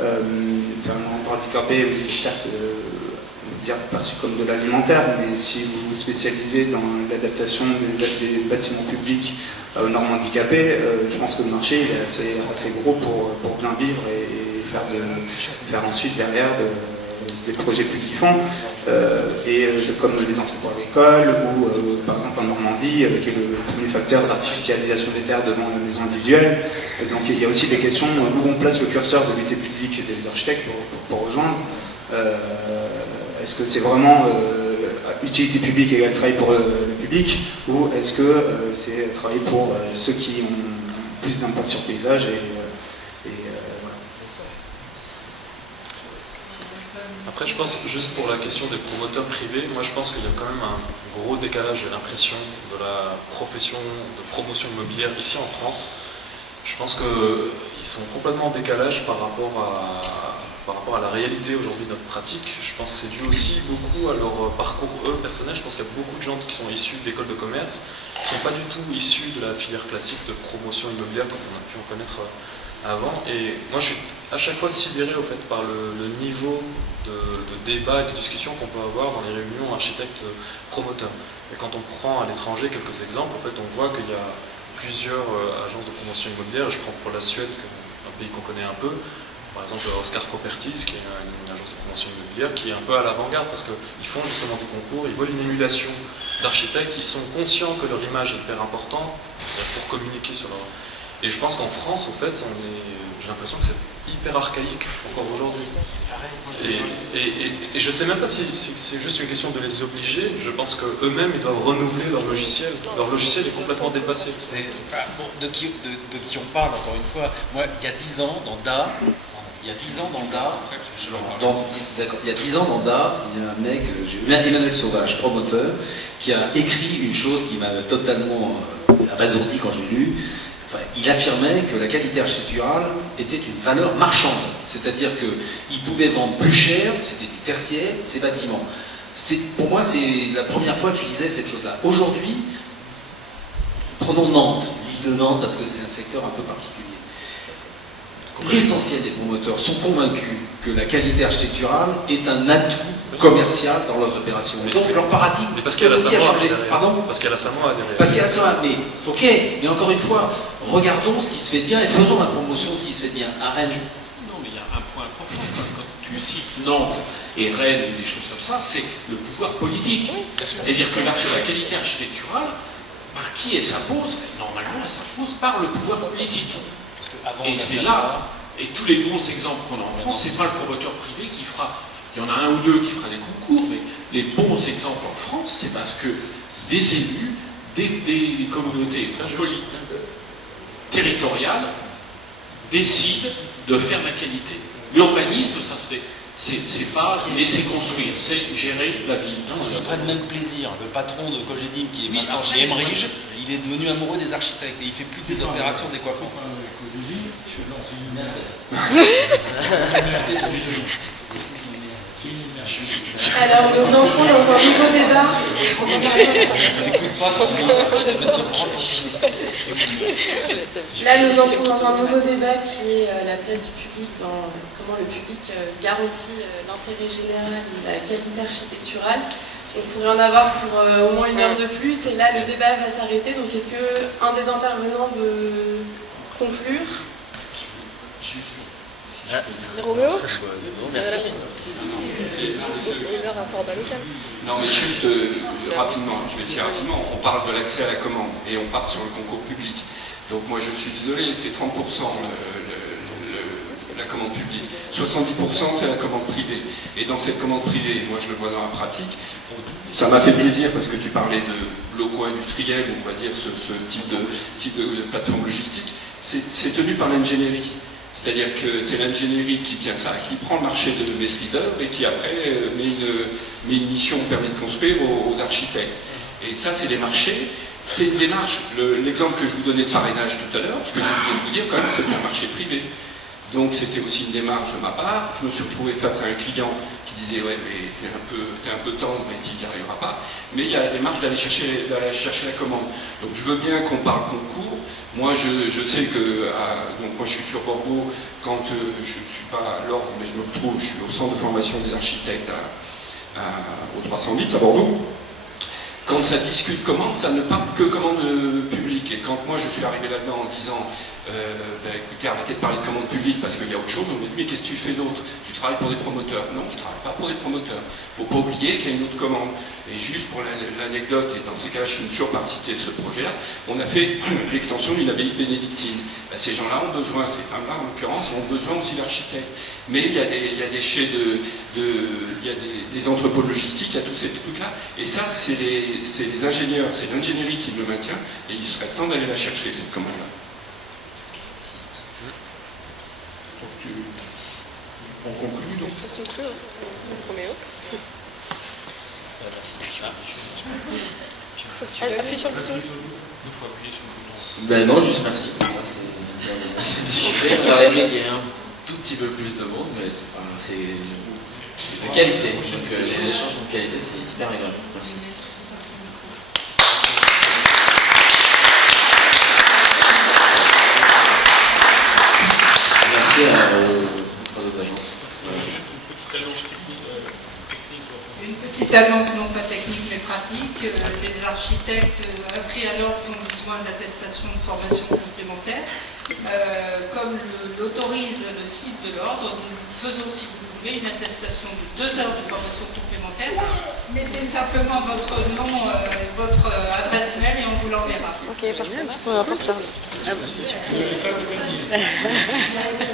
Un handicapé, mais c'est certes on va dire perçu comme de l'alimentaire, mais si vous vous spécialisez dans l'adaptation des bâtiments publics aux normes handicapées, je pense que le marché il est assez gros pour bien vivre et faire ensuite derrière des projets plus kiffants, comme les entrepôts agricoles ou par exemple en Normandie qui est le premier facteur d'artificialisation des terres devant les maisons individuelles. Donc il y a aussi des questions où on place le curseur de l'utilité publique des architectes pour rejoindre. Est-ce que c'est vraiment utilité publique égale travail pour le public, ou est-ce que c'est travail pour ceux qui ont plus d'impact sur le paysage voilà. Après, je pense, juste pour la question des promoteurs privés, moi je pense qu'il y a quand même un gros décalage, j'ai l'impression, de la profession de promotion immobilière ici en France. Je pense qu'ils sont complètement en décalage par rapport à la réalité aujourd'hui de notre pratique. Je pense que c'est dû aussi beaucoup à leur parcours, personnel. Je pense qu'il y a beaucoup de gens qui sont issus d'écoles de commerce, qui ne sont pas du tout issus de la filière classique de promotion immobilière comme on a pu en connaître avant. Et moi je suis à chaque fois sidéré au fait par le niveau de débat et de discussion qu'on peut avoir dans les réunions architectes-promoteurs. Et quand on prend à l'étranger quelques exemples, en fait on voit qu'il y a plusieurs agences de promotion immobilière. Je prends pour la Suède, un pays qu'on connaît un peu, par exemple Oscar Properties, qui est une agence de promotion immobilière, qui est un peu à l'avant-garde, parce qu'ils font justement des concours, ils veulent une émulation d'architectes, ils sont conscients que leur image est hyper importante pour communiquer sur leur... Et je pense qu'en France, en fait, j'ai l'impression que c'est hyper archaïque encore aujourd'hui. Et je sais même pas si c'est juste une question de les obliger. Je pense qu'eux-mêmes, ils doivent renouveler leur logiciel. Leur logiciel est complètement dépassé. De qui on parle, encore une fois, moi, il y a 10 ans, dans DA, il y a 10 ans, dans DA, il y a un mec, Emmanuel Sauvage, promoteur, qui a écrit une chose qui m'a totalement abasourdi quand je l'ai lu. Enfin, il affirmait que la qualité architecturale était une valeur marchande, c'est-à-dire qu'il pouvait vendre plus cher, c'était du tertiaire, ses bâtiments. Pour moi, c'est la première fois qu'il disait cette chose-là. Aujourd'hui, prenons Nantes, l'île de Nantes, parce que c'est un secteur un peu particulier. L'essentiel des promoteurs sont convaincus que la qualité architecturale est un atout commercial dans leurs opérations. Et donc leur paradigme parce qu'il y a la Samoa derrière. Pardon ? Parce qu'il y a la Samoa derrière. Parce qu'il y a la Samoa, mais ok, mais encore une fois, regardons ce qui se fait bien et faisons la promotion de ce qui se fait bien. À Rennes. Non, mais il y a un point important quand tu cites Nantes et Rennes et des choses comme ça, c'est le pouvoir politique. C'est-à-dire que la qualité architecturale, par qui elle s'impose ? Normalement, elle s'impose par le pouvoir politique. Et c'est là, Et tous les bons exemples qu'on a en France, c'est pas le promoteur privé qui fera, il y en a un ou deux qui fera des concours, mais les bons exemples en France, c'est parce que des élus, des communautés territoriales décident de faire la qualité. L'urbanisme, ça se fait. C'est pas laisser construire, c'est gérer la ville. Non, ils prennent même plaisir. Le patron de Cogedim, qui est maintenant chez Emerige, il est devenu amoureux des architectes et il fait plus que des opérations décoiffants. Alors, nous entrons dans un nouveau débat. Là, nous entrons dans un nouveau débat qui est la place du public, dans comment le public garantit l'intérêt général et la qualité architecturale. On pourrait en avoir pour au moins 1 heure de plus, et là, le débat va s'arrêter. Donc, est-ce qu'un des intervenants veut conclure? Roméo Non, mais juste rapidement, je vais essayer rapidement. On parle de l'accès à la commande et on part sur le concours public. Donc moi je suis désolé, c'est 30% la commande publique. 70% c'est la commande privée. Et dans cette commande privée, moi je le vois dans la pratique, ça m'a fait plaisir parce que tu parlais de locaux industriels, on va dire ce type de plateforme logistique. C'est tenu par l'ingénierie. C'est-à-dire que c'est l'ingénierie qui tient ça, qui prend le marché de mes leaders et qui après met une mission permis de construire aux architectes. Et ça, c'est des marchés, c'est une démarche. L'exemple que je vous donnais de parrainage tout à l'heure, ce que je voulais vous dire quand même, c'est un marché privé. Donc c'était aussi une démarche de ma part. Je me suis retrouvé face à un client qui disait ouais mais t'es un peu tendre et tu n'y arriveras pas. Mais il y a la démarche d'aller chercher la commande. Donc je veux bien qu'on parle concours. Moi je sais que donc moi je suis sur Bordeaux quand je suis pas à l'ordre mais je me retrouve, je suis au centre de formation des architectes au 308 à Bordeaux. Quand ça discute commande, ça ne parle que commande publique. Et quand moi je suis arrivé là-dedans en disant écoutez, arrêtez de parler de commande publique parce qu'il y a autre chose, on me dit mais qu'est-ce que tu fais d'autre? Tu travailles pour des promoteurs? Non, je ne travaille pas pour des promoteurs. Il ne faut pas oublier qu'il y a une autre commande. Et juste pour l'anecdote, et dans ces cas-là je suis sûr par citer ce projet-là, on a fait l'extension d'une abbaye bénédictine. Ces gens-là ont besoin, ces femmes-là en l'occurrence, ont besoin aussi d'architectes. Mais il y a des entrepôts logistiques, il y a tous ces trucs-là. Et ça, c'est les ingénieurs, c'est l'ingénierie qui le maintient, et il serait temps d'aller la chercher, cette commande-là. On conclut donc. On conclut, Roméo. Appuie sur le bouton. Ben non, juste merci. J'aurais aimé qu'il y ait un tout petit peu plus de monde, mais c'est de qualité. Donc les échanges sont de qualité, c'est hyper agréable. Merci. Merci aux trois autres agences. Une petite annonce non pas technique mais pratique. Les architectes inscrits à l'ordre ont besoin d'attestation de formation complémentaire. Comme l'autorise le site de l'ordre, nous faisons, si vous voulez, une attestation de 2 heures de formation complémentaire. Mettez simplement votre nom, votre adresse mail et on vous l'enverra. Ok, parfait. On est encore tard. Ah bah c'est super.